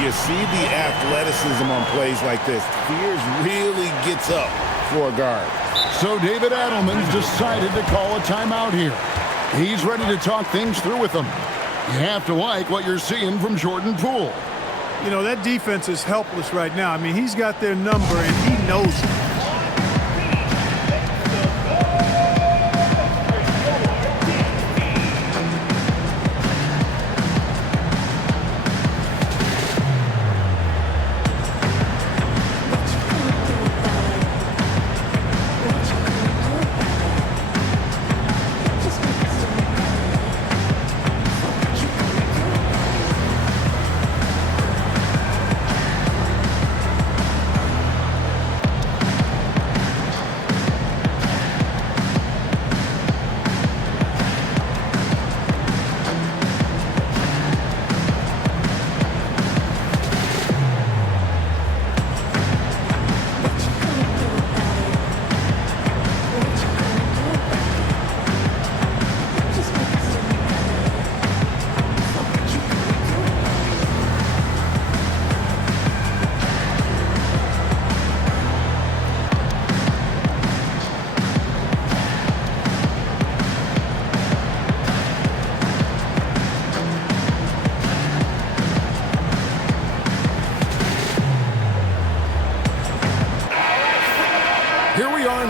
You see the athleticism on plays like this. Fears really gets up for a guard. So David Adelman's decided to call a timeout here. He's ready to talk things through with them. You have to like what you're seeing from Jordan Poole. You know, that defense is helpless right now. I mean, he's got their number, and he knows it.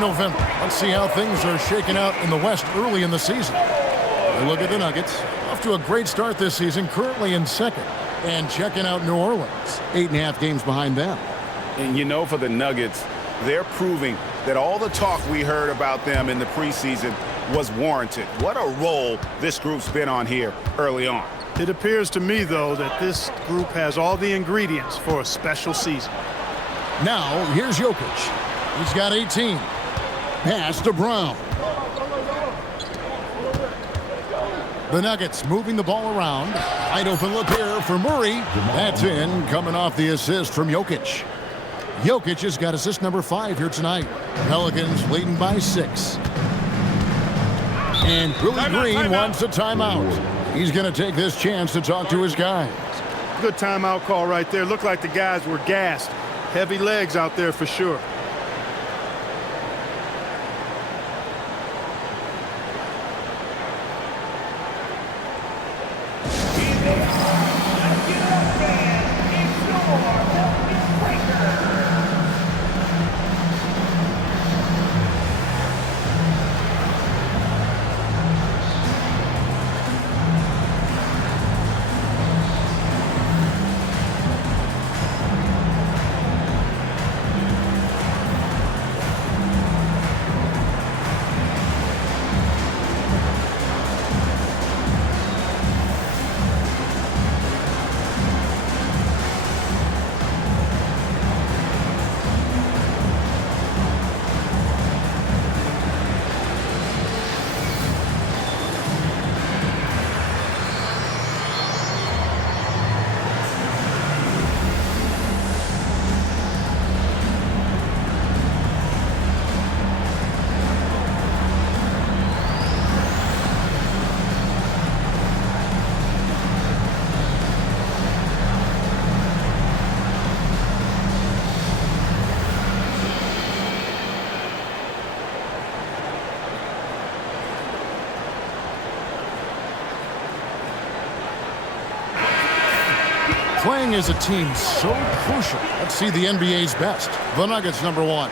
November. Let's see how things are shaking out in the West early in the season. We look at the Nuggets. Off to a great start this season, currently in second. And checking out New Orleans. 8.5 games behind them. And you know, for the Nuggets, they're proving that all the talk we heard about them in the preseason was warranted. What a role this group's been on here early on. It appears to me, though, that this group has all the ingredients for a special season. Now, here's Jokic. He's got 18. Pass to Brown. The Nuggets moving the ball around. Wide open look here for Murray. That's in, coming off the assist from Jokic. Jokic has got assist number 5 here tonight. Pelicans leading by 6. And Willie Green wants a timeout. He's going to take this chance to talk to his guys. Good timeout call right there. Looked like the guys were gassed. Heavy legs out there for sure. Playing as a team so crucial. Let's see the NBA's best. The Nuggets number 1.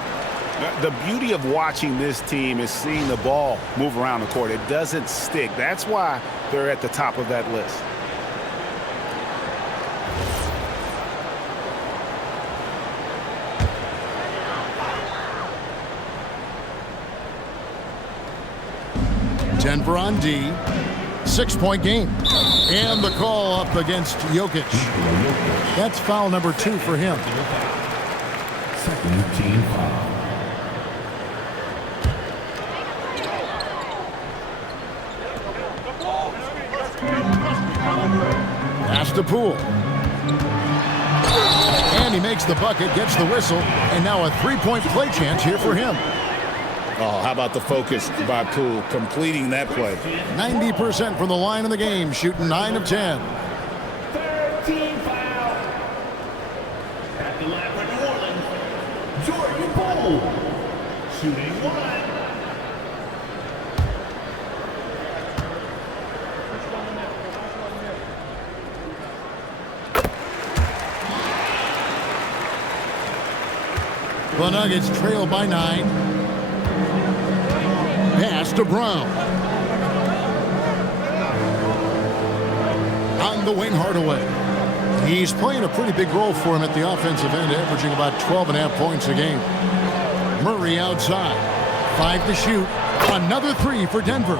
The beauty of watching this team is seeing the ball move around the court. It doesn't stick. That's why they're at the top of that list. Denver on D. 6-point game. And the call up against Jokic. That's foul number 2 for him. Second team foul. Pass to Poole. And he makes the bucket, gets the whistle, and now a 3-point play chance here for him. Oh, how about the focus by Poole completing that play? 90% from the line in the game, shooting 9 of 10. 13 foul. At the line for New Orleans, Jordan Poole. Shooting 1. The Nuggets trail by 9. Pass to Brown. On the wing, Hardaway. He's playing a pretty big role for him at the offensive end, averaging about 12.5 points a game. Murray outside. 5 to shoot. Another 3 for Denver.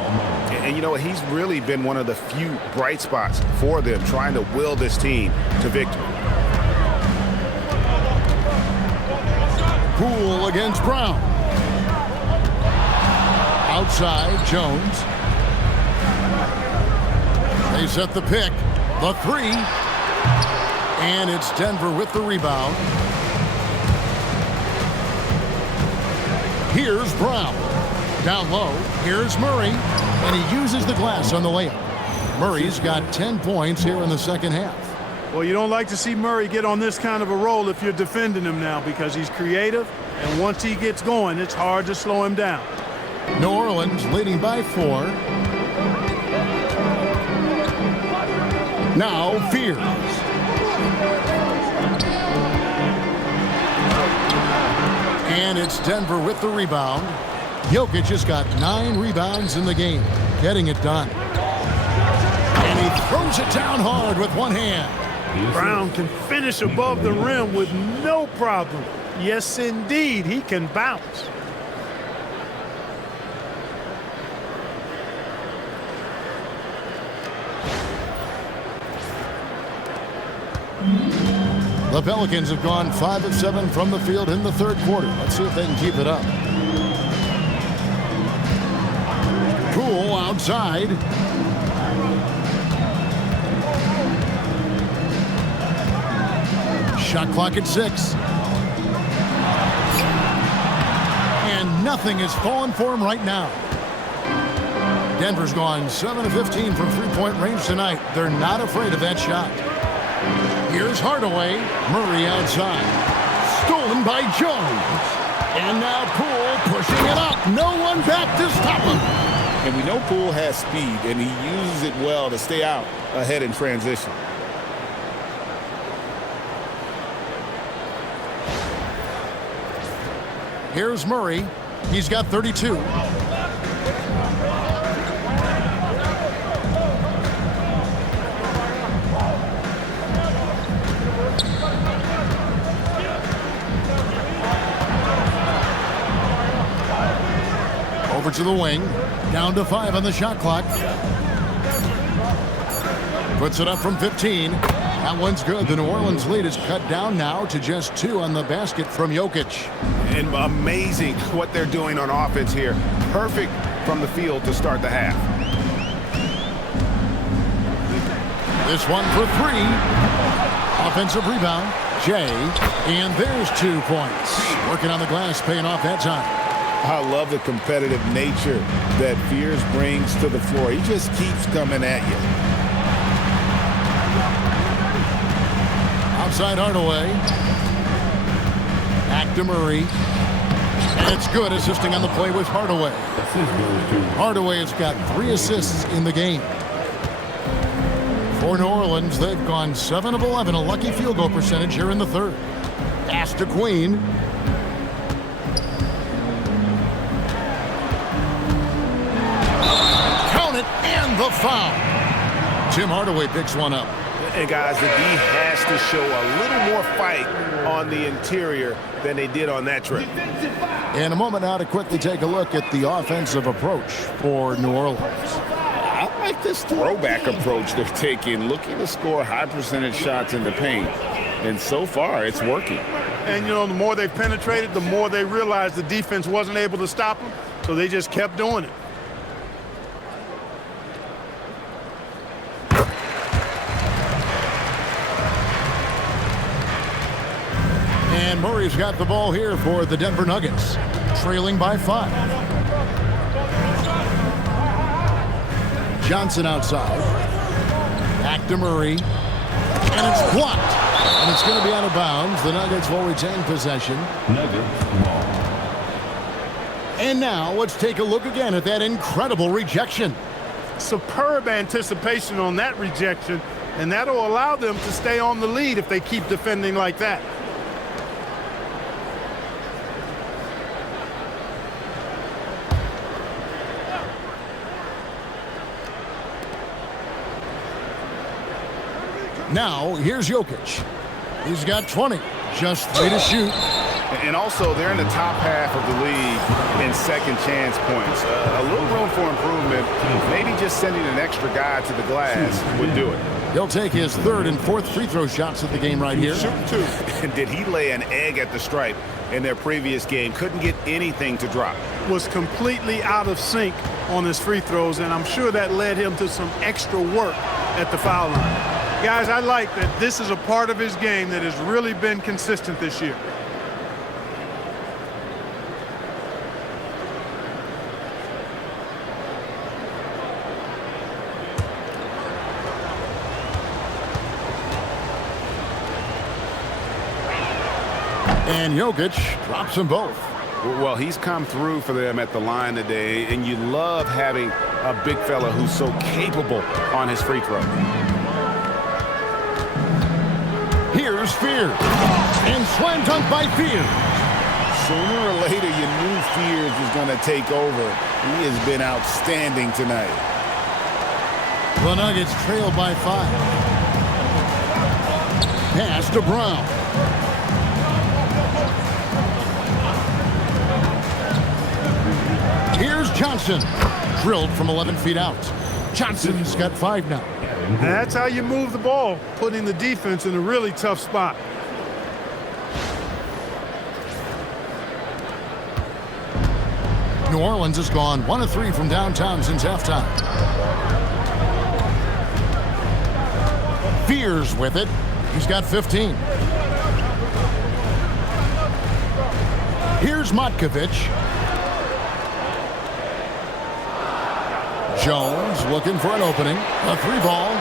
And you know, he's really been one of the few bright spots for them, trying to will this team to victory. Poole against Brown. Outside, Jones. They set the pick. The 3. And it's Denver with the rebound. Here's Brown. Down low. Here's Murray. And he uses the glass on the layup. Murray's got 10 points here in the second half. Well, you don't like to see Murray get on this kind of a roll if you're defending him now, because he's creative, and once he gets going, it's hard to slow him down. New Orleans leading by 4. Now Fears. And it's Denver with the rebound. Jokic has got 9 rebounds in the game, getting it done. And he throws it down hard with one hand. Brown can finish above the rim with no problem. Yes, indeed, he can bounce. The Pelicans have gone 5 of 7 from the field in the third quarter. Let's see if they can keep it up. Poole outside. Shot clock at 6. And nothing is falling for him right now. Denver's gone 7 of 15 from three-point range tonight. They're not afraid of that shot. Here's Hardaway. Murray outside. Stolen by Jones. And now Poole pushing it up. No one back to stop him. And we know Poole has speed, and he uses it well to stay out ahead in transition. Here's Murray. He's got 32. Over to the wing. Down to 5 on the shot clock. Puts it up from 15. That one's good. The New Orleans lead is cut down now to just 2 on the basket from Jokic. And amazing what they're doing on offense here. Perfect from the field to start the half. This one for 3. Offensive rebound. Jay. And there's 2 points. Working on the glass, paying off that time. I love the competitive nature that Fears brings to the floor. He just keeps coming at you. Outside Hardaway. Back to Murray. And it's good, assisting on the play with Hardaway. Hardaway has got 3 assists in the game. For New Orleans, they've gone 7 of 11, a lucky field goal percentage here in the third. Pass to Queen. Count it, and the foul. Tim Hardaway picks one up. And guys, the D has to show a little more fight on the interior than they did on that trip. In a moment now to quickly take a look at the offensive approach for New Orleans. I like this throwback approach they're taking, looking to score high percentage shots in the paint. And so far, it's working. And, you know, the more they penetrated, the more they realized the defense wasn't able to stop them, so they just kept doing it. And Murray's got the ball here for the Denver Nuggets, trailing by 5. Johnson outside. Back to Murray. And it's blocked. And it's going to be out of bounds. The Nuggets will retain possession. Nuggets ball. And now let's take a look again at that incredible rejection. Superb anticipation on that rejection, and that'll allow them to stay on the lead if they keep defending like that. Now, here's Jokic. He's got 20. Just 3 to shoot. And also, they're in the top half of the league in second chance points. A little room for improvement. Maybe just sending an extra guy to the glass would do it. He'll take his 3rd and 4th free throw shots of the game right here. Shooting 2. And did he lay an egg at the stripe in their previous game? Couldn't get anything to drop. Was completely out of sync on his free throws, and I'm sure that led him to some extra work at the foul line. Guys, I like that this is a part of his game that has really been consistent this year. And Jokic drops them both. Well, he's come through for them at the line today, and you love having a big fella who's so capable on his free throw. Here's Fears. And slam dunk by Fears. Sooner or later, you knew Fears was going to take over. He has been outstanding tonight. The Nuggets trail by 5. Pass to Brown. Here's Johnson. Drilled from 11 feet out. Johnson's got 5 now. And that's how you move the ball, putting the defense in a really tough spot. New Orleans has gone 1 of 3 from downtown since halftime. Fears with it. He's got 15. Here's Matkovic. Jones looking for an opening. A 3-ball.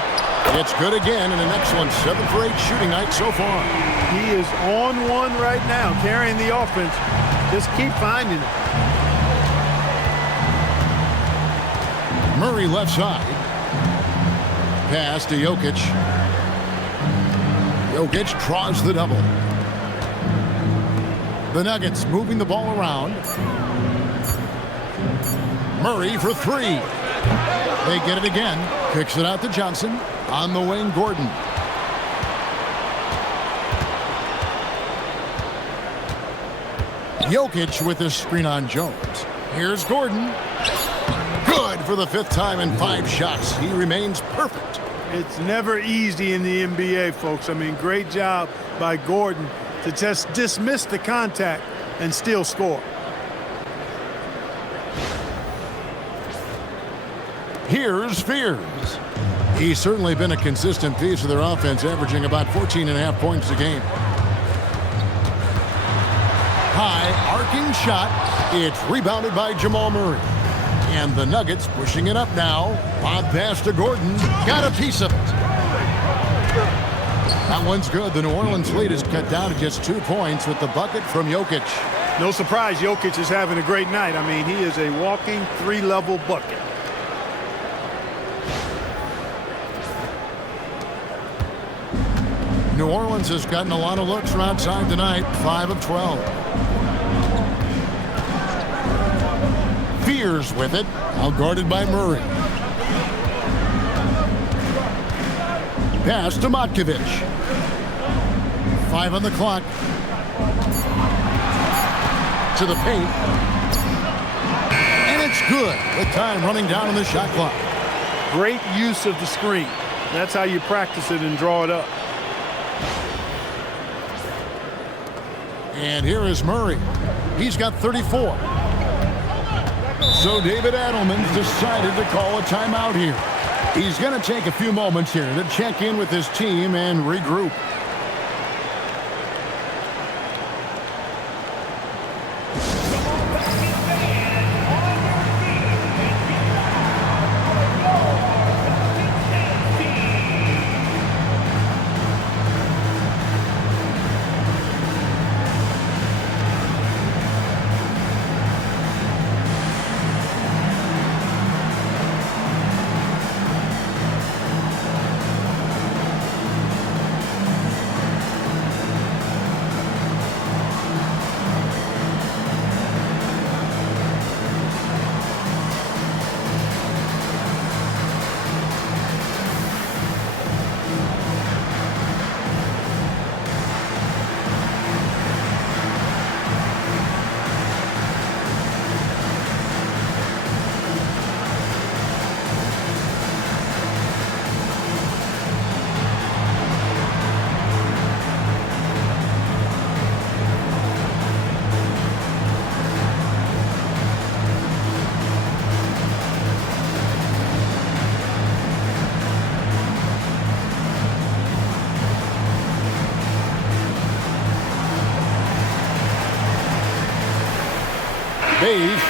It's good again, and an excellent 7 for 8 shooting night so far. He is on one right now, carrying the offense. Just keep finding it. Murray left side. Pass to Jokic. Jokic draws the double. The Nuggets moving the ball around. Murray for 3. They get it again. Kicks it out to Johnson. On the wing, Gordon. Jokic with his screen on Jones. Here's Gordon. Good for the 5th time in 5 shots. He remains perfect. It's never easy in the NBA, folks. I mean, great job by Gordon to just dismiss the contact and still score. Here's Fears. He's certainly been a consistent piece of their offense, averaging about 14.5 points a game. High arcing shot. It's rebounded by Jamal Murray. And the Nuggets pushing it up now. Bob pass to Gordon. Got a piece of it. That one's good. The New Orleans lead is cut down to just 2 points with the bucket from Jokic. No surprise Jokic is having a great night. I mean, he is a walking 3-level bucket. New Orleans has gotten a lot of looks from outside tonight. 5 of 12. Fears with it. Out guarded by Murray. Pass to Matkovic. 5 on the clock. To the paint. And it's good with time running down on the shot clock. Great use of the screen. That's how you practice it and draw it up. And here is Murray. He's got 34. So David Adelman's decided to call a timeout here. He's going to take a few moments here to check in with his team and regroup.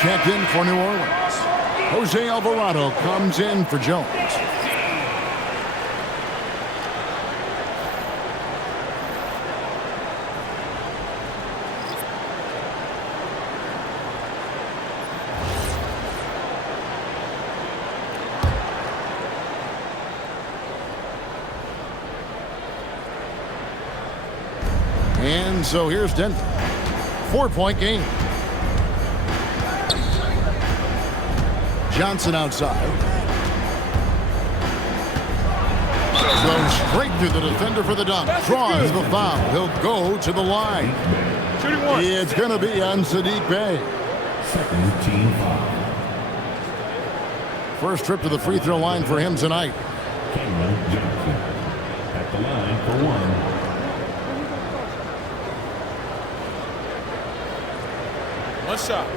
checked in for New Orleans. Jose Alvarado comes in for Jones. And so here's Denver. 4-point game. Johnson outside. Goes straight through the defender for the dunk. Draws the foul. He'll go to the line. Shooting one. It's going to be on Sadiq Bey. Second team foul. First trip to the free throw line for him tonight. Cameron Johnson at the line for one. One shot.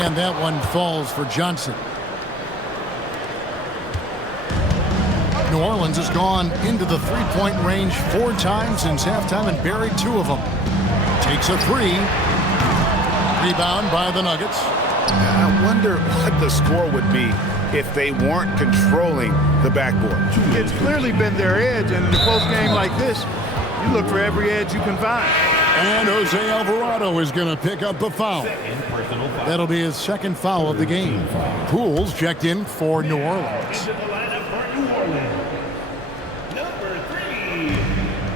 And that one falls for Johnson. New Orleans has gone into the three-point range 4 times since halftime and buried 2 of them. Takes a 3. Rebound by the Nuggets. I wonder what the score would be if they weren't controlling the backboard. It's clearly been their edge, and in a close game like this, you look for every edge you can find. And Jose Alvarado is going to pick up the foul. That'll be his second foul of the game. Pools checked in for New Orleans.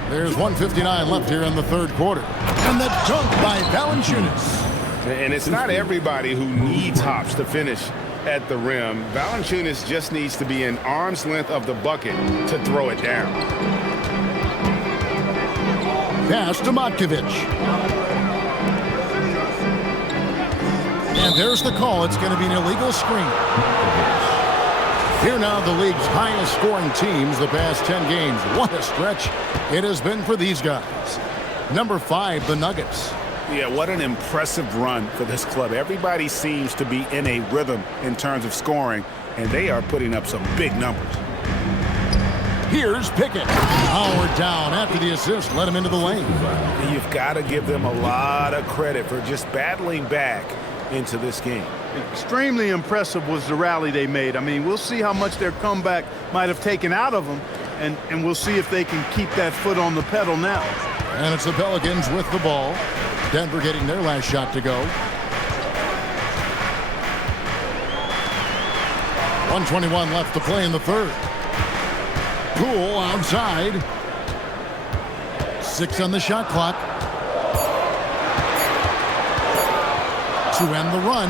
There's 1:59 left here in the third quarter. And the dunk by Valanciunas. And it's not everybody who needs hops to finish at the rim. Valanciunas just needs to be an arm's length of the bucket to throw it down. Pass to Matkovic. And there's the call. It's going to be an illegal screen. Here now the league's highest scoring teams the past 10 games. What a stretch it has been for these guys. Number 5, the Nuggets. Yeah, what an impressive run for this club. Everybody seems to be in a rhythm in terms of scoring, and they are putting up some big numbers. Here's Pickett. Howard down after the assist. Let him into the lane. You've got to give them a lot of credit for just battling back into this game. Extremely impressive was the rally they made. I mean, we'll see how much their comeback might have taken out of them, and we'll see if they can keep that foot on the pedal now. And it's the Pelicans with the ball. Denver getting their last shot to go. 1:21 left to play in the third. Poole outside. 6 on the shot clock. To end the run.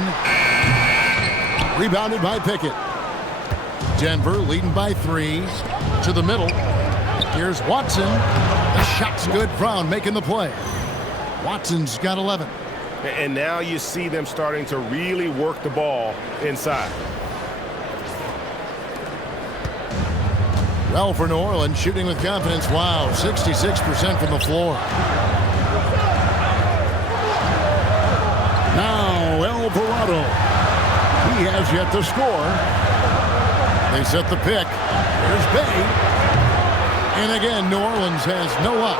Rebounded by Pickett. Denver leading by 3. To the middle. Here's Watson. The shot's good. Brown making the play. Watson's got 11. And now you see them starting to really work the ball inside. Well, for New Orleans, shooting with confidence. Wow, 66% from the floor. Now, Alvarado. He has yet to score. They set the pick. Here's Bey. And again, New Orleans has no luck.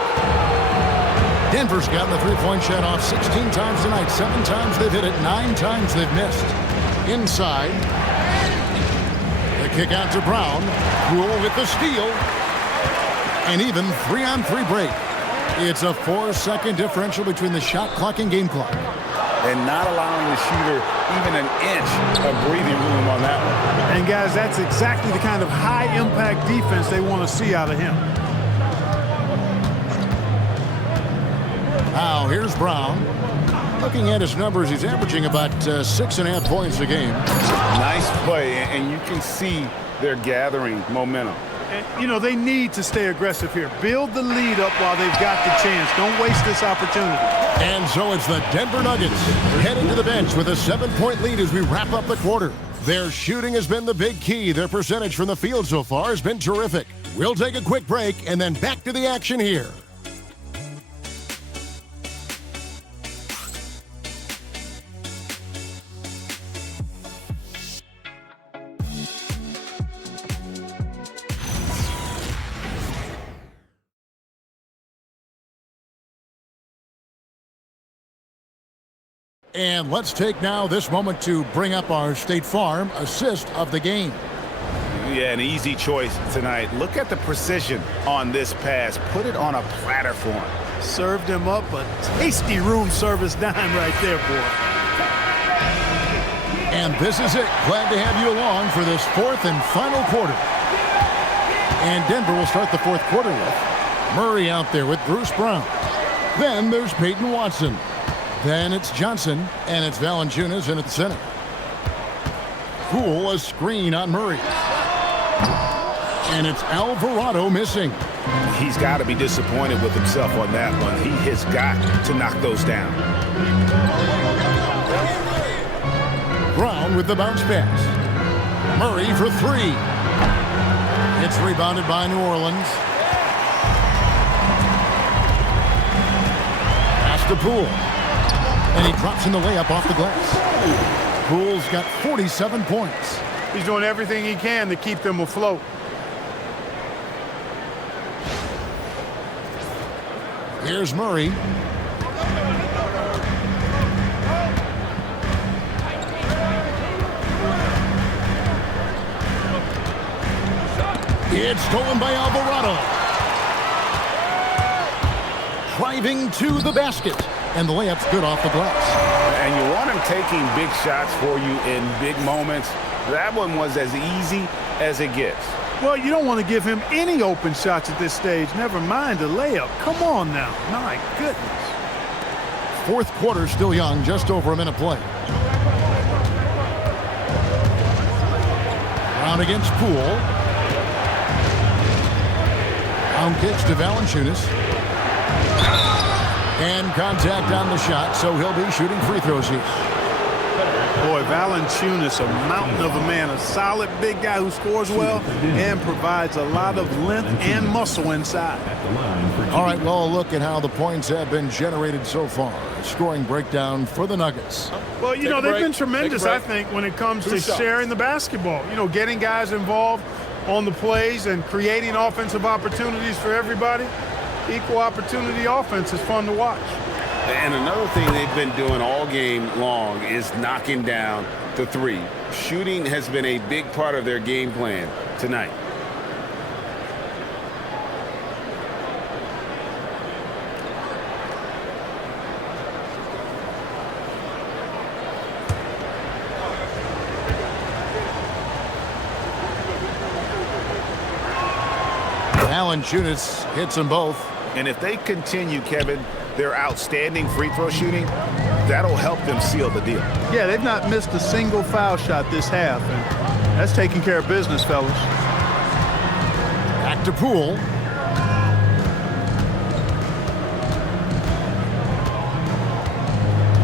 Denver's gotten the three-point shot off 16 times tonight. 7 times they've hit it. 9 times they've missed. Inside. The kick out to Brown. Poole with the steal. And even 3-on-3 break. It's a 4-second differential between the shot clock and game clock. And not allowing the shooter even an inch of breathing room on that one. And guys, that's exactly the kind of high-impact defense they want to see out of him. Now, here's Brown. Looking at his numbers, he's averaging about 6.5 points a game. Nice play, and you can see they're gathering momentum. And, you know, they need to stay aggressive here. Build the lead up while they've got the chance. Don't waste this opportunity. And so it's the Denver Nuggets heading to the bench with a 7-point lead as we wrap up the quarter. Their shooting has been the big key. Their percentage from the field so far has been terrific. We'll take a quick break and then back to the action here. And let's take now this moment to bring up our State Farm assist of the game. Yeah, an easy choice tonight. Look at the precision on this pass. Put it on a platter for him. Served him up a tasty room service dime right there, boy. And this is it. Glad to have you along for this fourth and final quarter. And Denver will start the fourth quarter with Murray out there with Bruce Brown. Then there's Peyton Watson. Then it's Johnson, and it's Valanciunas in at the center. Poole, a screen on Murray. And it's Alvarado missing. He's got to be disappointed with himself on that one. He has got to knock those down. Brown with the bounce pass. Murray for three. It's rebounded by New Orleans. Pass to Poole. And he drops in the layup off the glass. Poole's got 47 points. He's doing everything he can to keep them afloat. Here's Murray. It's stolen by Alvarado. Driving to the basket. And the layup's good off the glass. And you want him taking big shots for you in big moments. That one was as easy as it gets. Well, you don't want to give him any open shots at this stage. Never mind a layup. Come on now. My goodness. Fourth quarter still young, just over a minute play. Brown against Poole. Brown kicks to Valanciunas. And contact on the shot, so he'll be shooting free throws here. Boy, Valanciunas, a mountain of a man, a solid big guy who scores well and provides a lot of length and muscle inside. All right, well, look at how the points have been generated so far. Scoring breakdown for the Nuggets. Well, you know, they've been tremendous, I think, when it comes to sharing the basketball. You know, getting guys involved on the plays and creating offensive opportunities for everybody. Equal opportunity offense is fun to watch. And another thing they've been doing all game long is knocking down the three. Shooting has been a big part of their game plan tonight. Valanciunas hits them both. And if they continue, Kevin, their outstanding free throw shooting, that'll help them seal the deal. Yeah, they've not missed a single foul shot this half, and that's taking care of business, fellas. Back to Poole.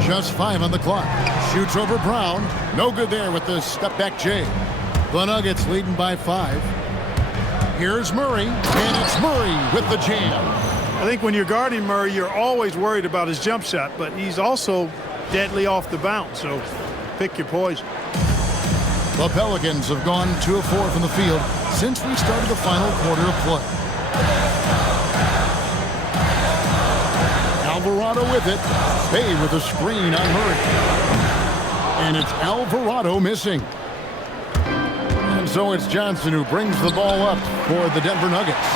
Just 5 on the clock. Shoots over Brown. No good there with the step-back J. The Nuggets leading by 5. Here's Murray, and it's Murray with the jam. I think when you're guarding Murray, you're always worried about his jump shot, but he's also deadly off the bounce, so pick your poison. The Pelicans have gone 2 of 4 from the field since we started the final quarter of play. Alvarado with it. Bay with a screen on Murray. And it's Alvarado missing. And so it's Johnson who brings the ball up for the Denver Nuggets.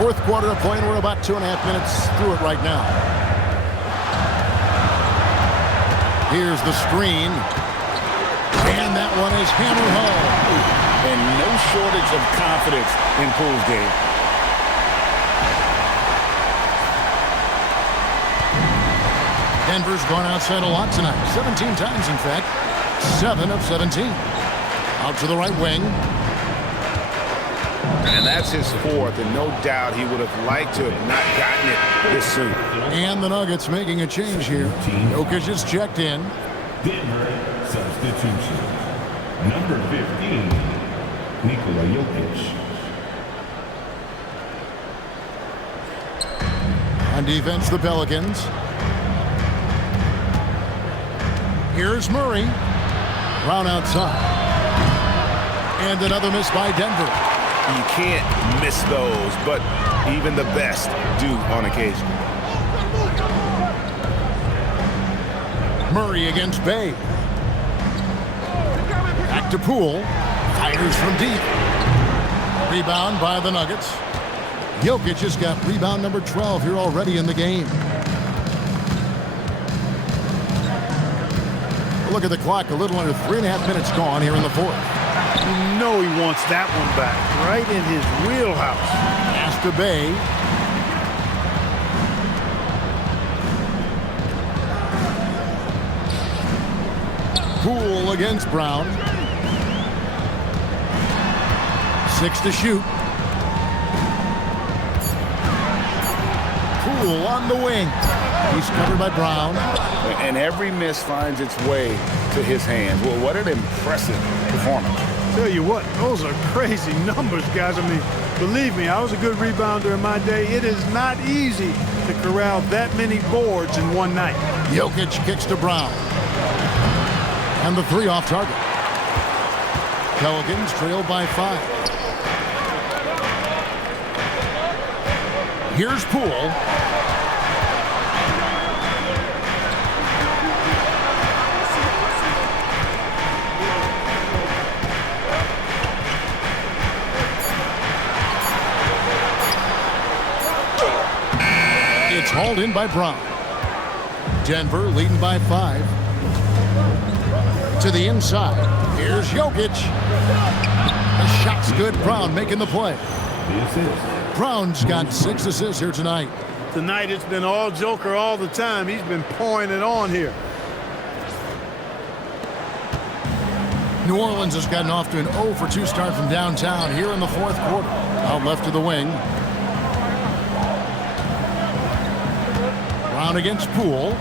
Fourth quarter of play, and we're about 2.5 minutes through it right now. Here's the screen. And that one is hammered home. And no shortage of confidence in Poole's game. Denver's gone outside a lot tonight. 17 times, in fact. 7 of 17. Out to the right wing. And that's his fourth, and no doubt he would have liked to have not gotten it this soon. And the Nuggets making a change here. Jokic is checked in. Denver substitution. Number 15, Nikola Jokic. On defense, the Pelicans. Here's Murray. Brown outside. And another miss by Denver. You can't miss those, but even the best do on occasion. Murray against Bay. Back to Poole. Fires from deep. Rebound by the Nuggets. Jokic has got rebound number 12 here already in the game. Look at the clock. A little under 3.5 minutes gone here in the fourth. You know he wants that one back. Right in his wheelhouse. Pass to Bay. Poole against Brown. 6 to shoot. Poole on the wing. He's covered by Brown. And every miss finds its way to his hands. Well, what an impressive performance. Tell you what, those are crazy numbers, guys. I mean, believe me, I was a good rebounder in my day. It is not easy to corral that many boards in one night. Jokic kicks to Brown. And the 3 off target. Pelicans trail by 5. Here's Poole. It's hauled in by Brown. Denver leading by 5. To the inside. Here's Jokic. The shot's good. Brown making the play. Brown's got 6 assists here tonight. Tonight it's been all Joker all the time. He's been pouring it on here. New Orleans has gotten off to an 0 for 2 start from downtown here in the fourth quarter. Out left to the wing. Brown against Poole.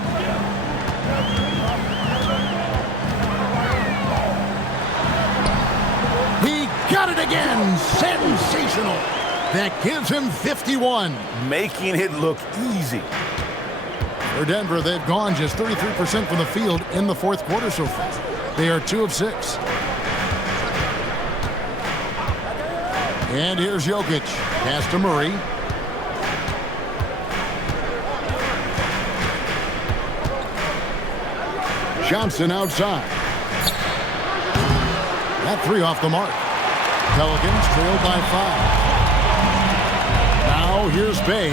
He got it again. Sensational. That gives him 51. Making it look easy. For Denver, they've gone just 33% from the field in the fourth quarter so far. They are 2 of 6. And here's Jokic. Pass to Murray. Johnson outside. That 3 off the mark. Pelicans trail by 5. Now here's Bay.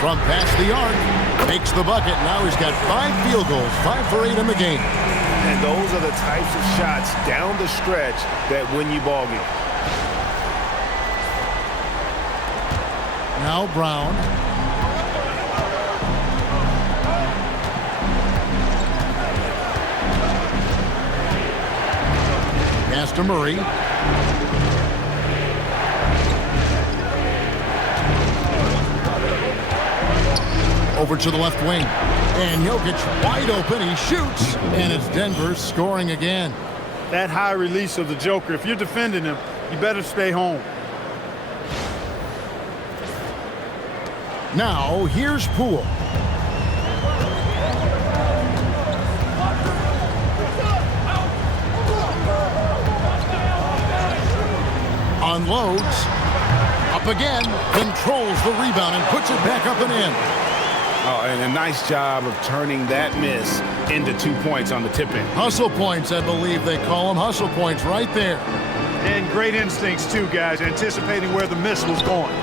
From past the arc. Makes the bucket. Now he's got 5 field goals. 5 for 8 in the game. And those are the types of shots down the stretch that win you ball games. Now Brown. Pass to Murray. Over to the left wing. And Jokic wide open. He shoots. And it's Denver scoring again. That high release of the Joker, if you're defending him, you better stay home. Now, here's Poole. Unloads. Up again. Controls the rebound and puts it back up and in. Oh, and a nice job of turning that miss into 2 points on the tip-in. Hustle points, I believe they call them. Hustle points right there. And great instincts, too, guys, anticipating where the miss was going.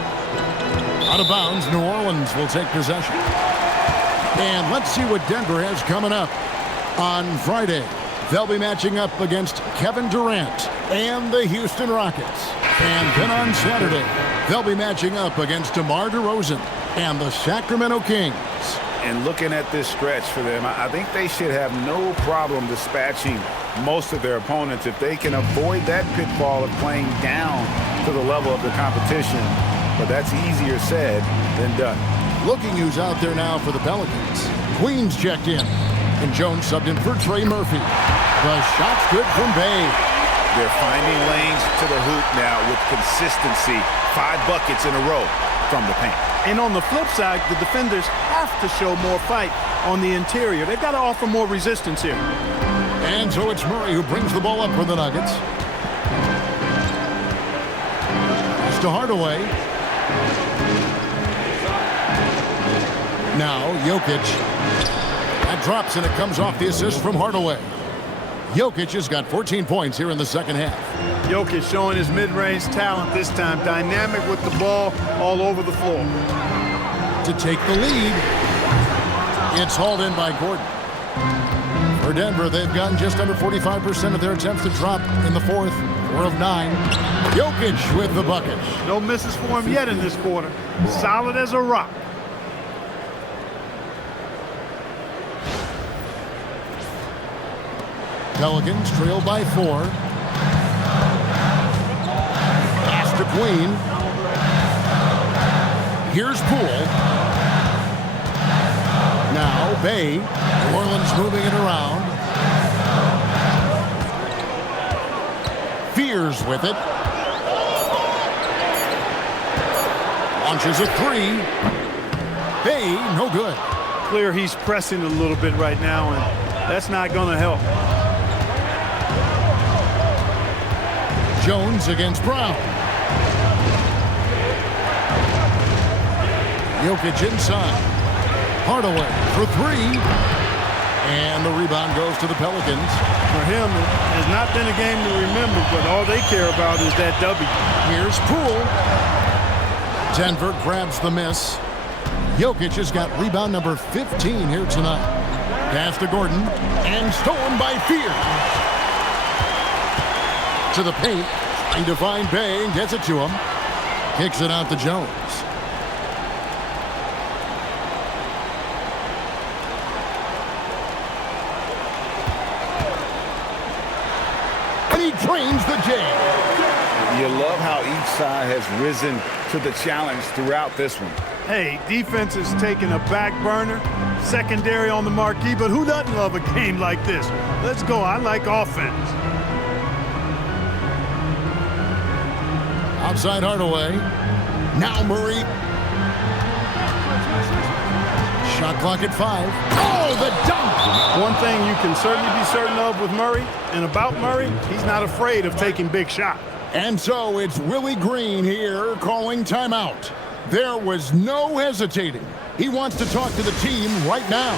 Out of bounds, New Orleans will take possession. And let's see what Denver has coming up. On Friday, they'll be matching up against Kevin Durant and the Houston Rockets. And then on Saturday, they'll be matching up against DeMar DeRozan and the Sacramento Kings. And looking at this stretch for them, I think they should have no problem dispatching most of their opponents if they can avoid that pitfall of playing down to the level of the competition. But that's easier said than done. Looking who's out there now for the Pelicans. Queens checked in, and Jones subbed in for Trey Murphy. The shot's good from Bay. They're finding lanes to the hoop now with consistency. 5 buckets in a row from the paint. And on the flip side, the defenders have to show more fight on the interior. They've got to offer more resistance here. And so it's Murray who brings the ball up for the Nuggets. It's to Hardaway. Now Jokic. That drops and it comes off the assist from Hardaway. Jokic has got 14 points here in the second half. Jokic showing his mid-range talent this time. Dynamic with the ball all over the floor. To take the lead. It's hauled in by Gordon. For Denver, they've gotten just under 45% of their attempts to drop in the fourth. 4 of 9. Jokic with the bucket. No misses for him yet in this quarter. Solid as a rock. Pelicans trail by 4. Pass to Queen. Here's Poole. Now Bay. Orleans moving it around. Fears with it. Launches a 3. Bay, no good. Clear he's pressing a little bit right now, and that's not going to help. Jones against Brown. Jokic inside. Hardaway for 3. And the rebound goes to the Pelicans. For him, it has not been a game to remember, but all they care about is that W. Here's Poole. Denver grabs the miss. Jokic has got rebound number 15 here tonight. Pass to Gordon. And stolen by Fears. To the paint. Trying to find Bay and gets it to him. Kicks it out to Jones. And he drains the jam. You love how each side has risen to the challenge throughout this one. Hey, defense is taking a back burner, secondary on the marquee, but who doesn't love a game like this? Let's go. I like offense. Outside Hardaway. Now Murray. Shot clock at 5. Oh, the dunk! One thing you can certainly be certain of with Murray, and about Murray, he's not afraid of taking big shots. And so it's Willie Green here calling timeout. There was no hesitating. He wants to talk to the team right now.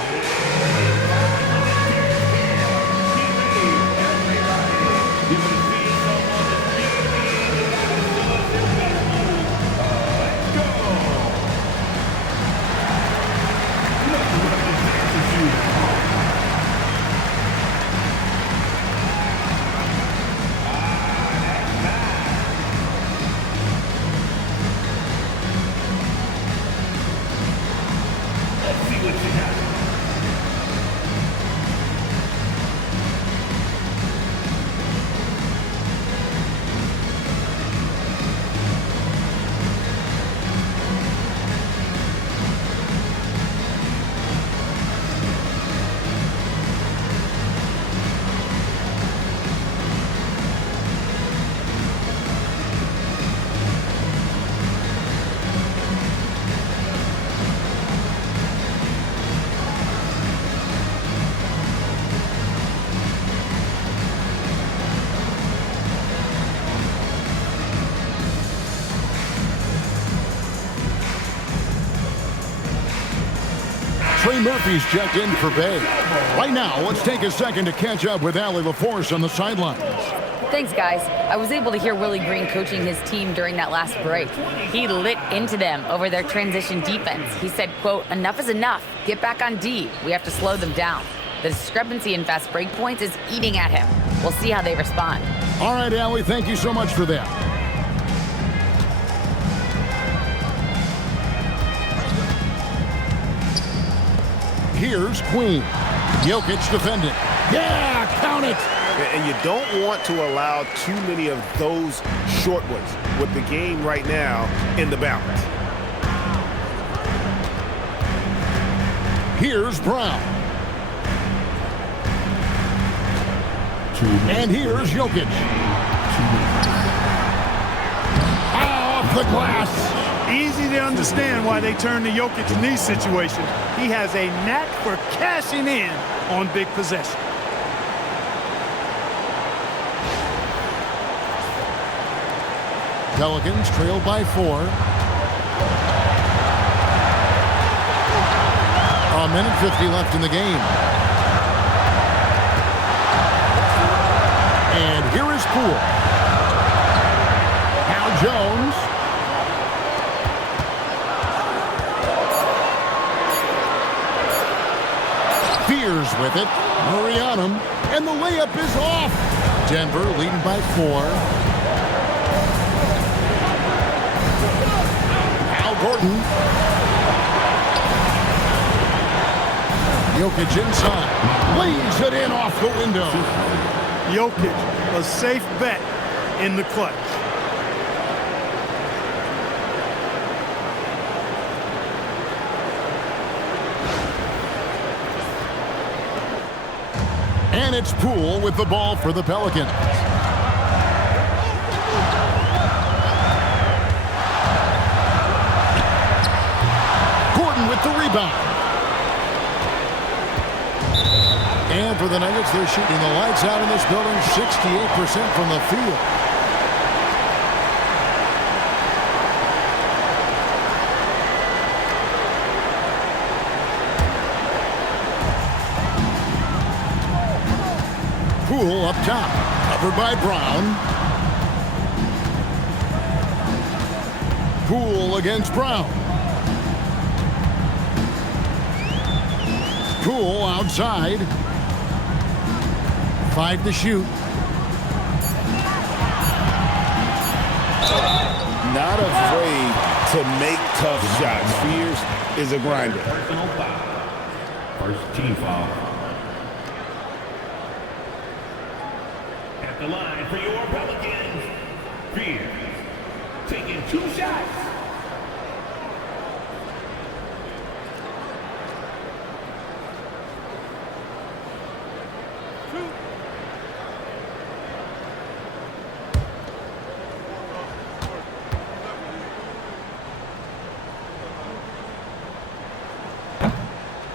Trey Murphy's checked in for Bay. Right now, let's take a second to catch up with Allie LaForce on the sidelines. Thanks, guys. I was able to hear Willie Green coaching his team during that last break. He lit into them over their transition defense. He said, quote, "Enough is enough. Get back on D. We have to slow them down." The discrepancy in fast break points is eating at him. We'll see how they respond. All right, Allie, thank you so much for that. Here's Queen. Jokic defending. Yeah, count it. And you don't want to allow too many of those short ones with the game right now in the balance. Here's Brown. And here's Jokic. Off the glass. Easy to understand why they turn to Jokic in these situations. He has a knack for cashing in on big possessions. Pelicans trail by 4. A minute 50 left in the game. And here is Poole. Now Jones. Fears with it. Murray on him. And the layup is off. Denver leading by 4. Al Gordon. Jokic inside. Lays it in off the window. Jokic, a safe bet in the clutch. And it's Poole with the ball for the Pelicans. Gordon with the rebound. And for the Nuggets, they're shooting the lights out in this building, 68% from the field. Poole up top, covered by Brown. Poole against Brown. Poole outside. 5 to shoot. Not afraid to make tough shots. Fears is a grinder. Personal foul. First team foul. At the line for your Pelicans, Fears taking 2 shots.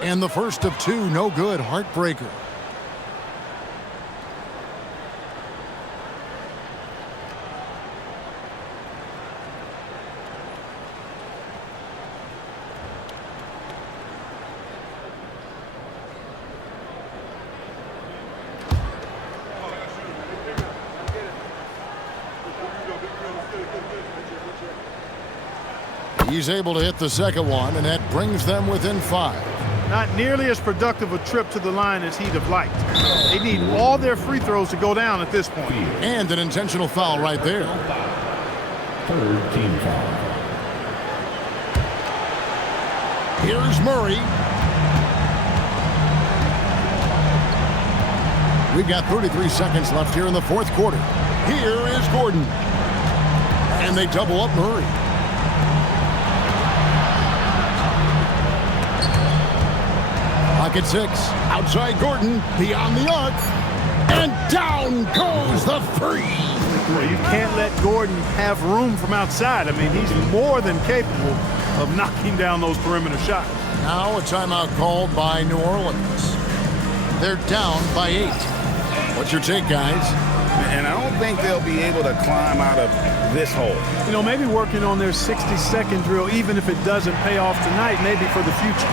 And the first of 2, no good, heartbreaker. He's able to hit the second one, and that brings them within 5. Not nearly as productive a trip to the line as he'd have liked. They need all their free throws to go down at this point. And an intentional foul right there. Third team foul. Here's Murray. We've got 33 seconds left here in the fourth quarter. Here is Gordon. And they double up Murray. Pocket 6. Outside Gordon. Beyond the arc. And down goes the free. Well, you can't let Gordon have room from outside. I mean, he's more than capable of knocking down those perimeter shots. Now a timeout called by New Orleans. They're down by 8. What's your take, guys? And I don't think they'll be able to climb out of this hole. You know, maybe working on their 60-second drill, even if it doesn't pay off tonight, maybe for the future.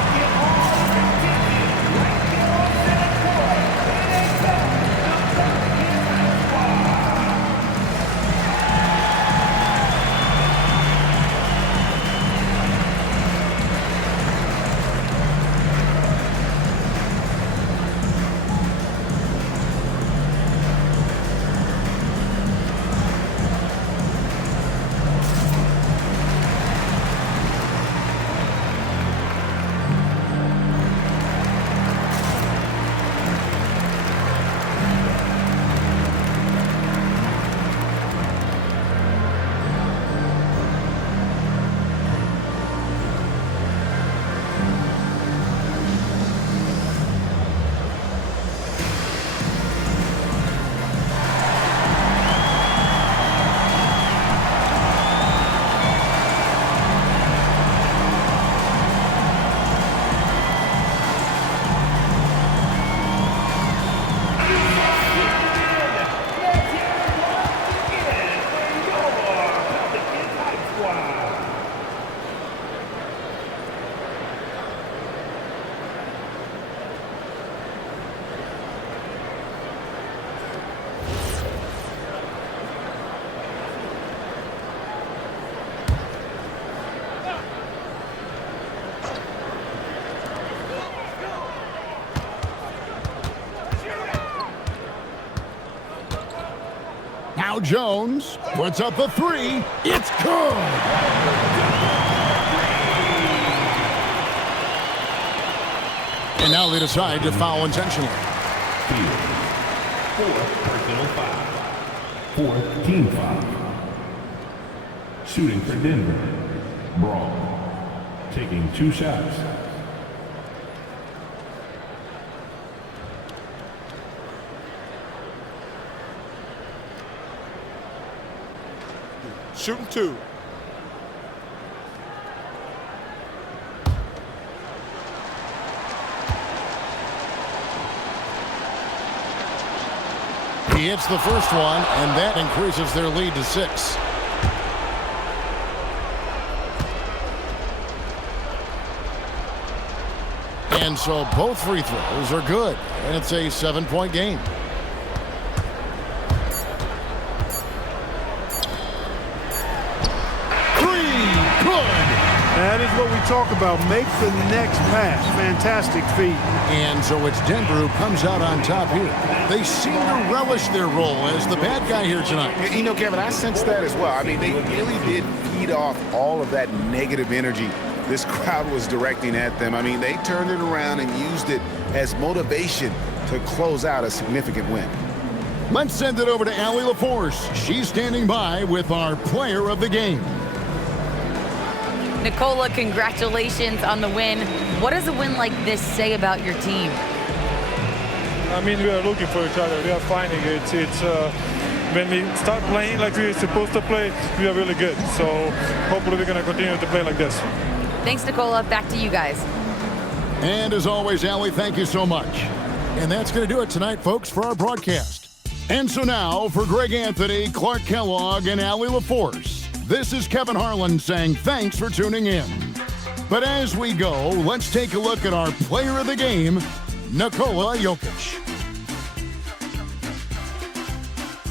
Now Jones puts up a three. It's good. And now they decide to foul intentionally. Fourth personal foul. Fourth team foul. Shooting for Denver. Brawl. Taking 2 shots. Shooting 2. He hits the first one, and that increases their lead to 6. And so both free throws are good, and it's a 7-point game. That is what we talk about. Make the next pass. Fantastic feat. And so it's Denver who comes out on top here. They seem to relish their role as the bad guy here tonight. You know, Kevin, I sense that as well. I mean, they really did feed off all of that negative energy this crowd was directing at them. I mean, they turned it around and used it as motivation to close out a significant win. Let's send it over to Allie LaForce. She's standing by with our player of the game. Nikola, congratulations on the win. What does a win like this say about your team? I mean, we are looking for each other. We are finding it. When we start playing like we're supposed to play, we are really good. So hopefully we're going to continue to play like this. Thanks, Nikola. Back to you guys. And as always, Allie, thank you so much. And that's going to do it tonight, folks, for our broadcast. And so now, for Greg Anthony, Clark Kellogg, and Allie LaForce, this is Kevin Harlan saying thanks for tuning in. But as we go, let's take a look at our player of the game, Nikola Jokic.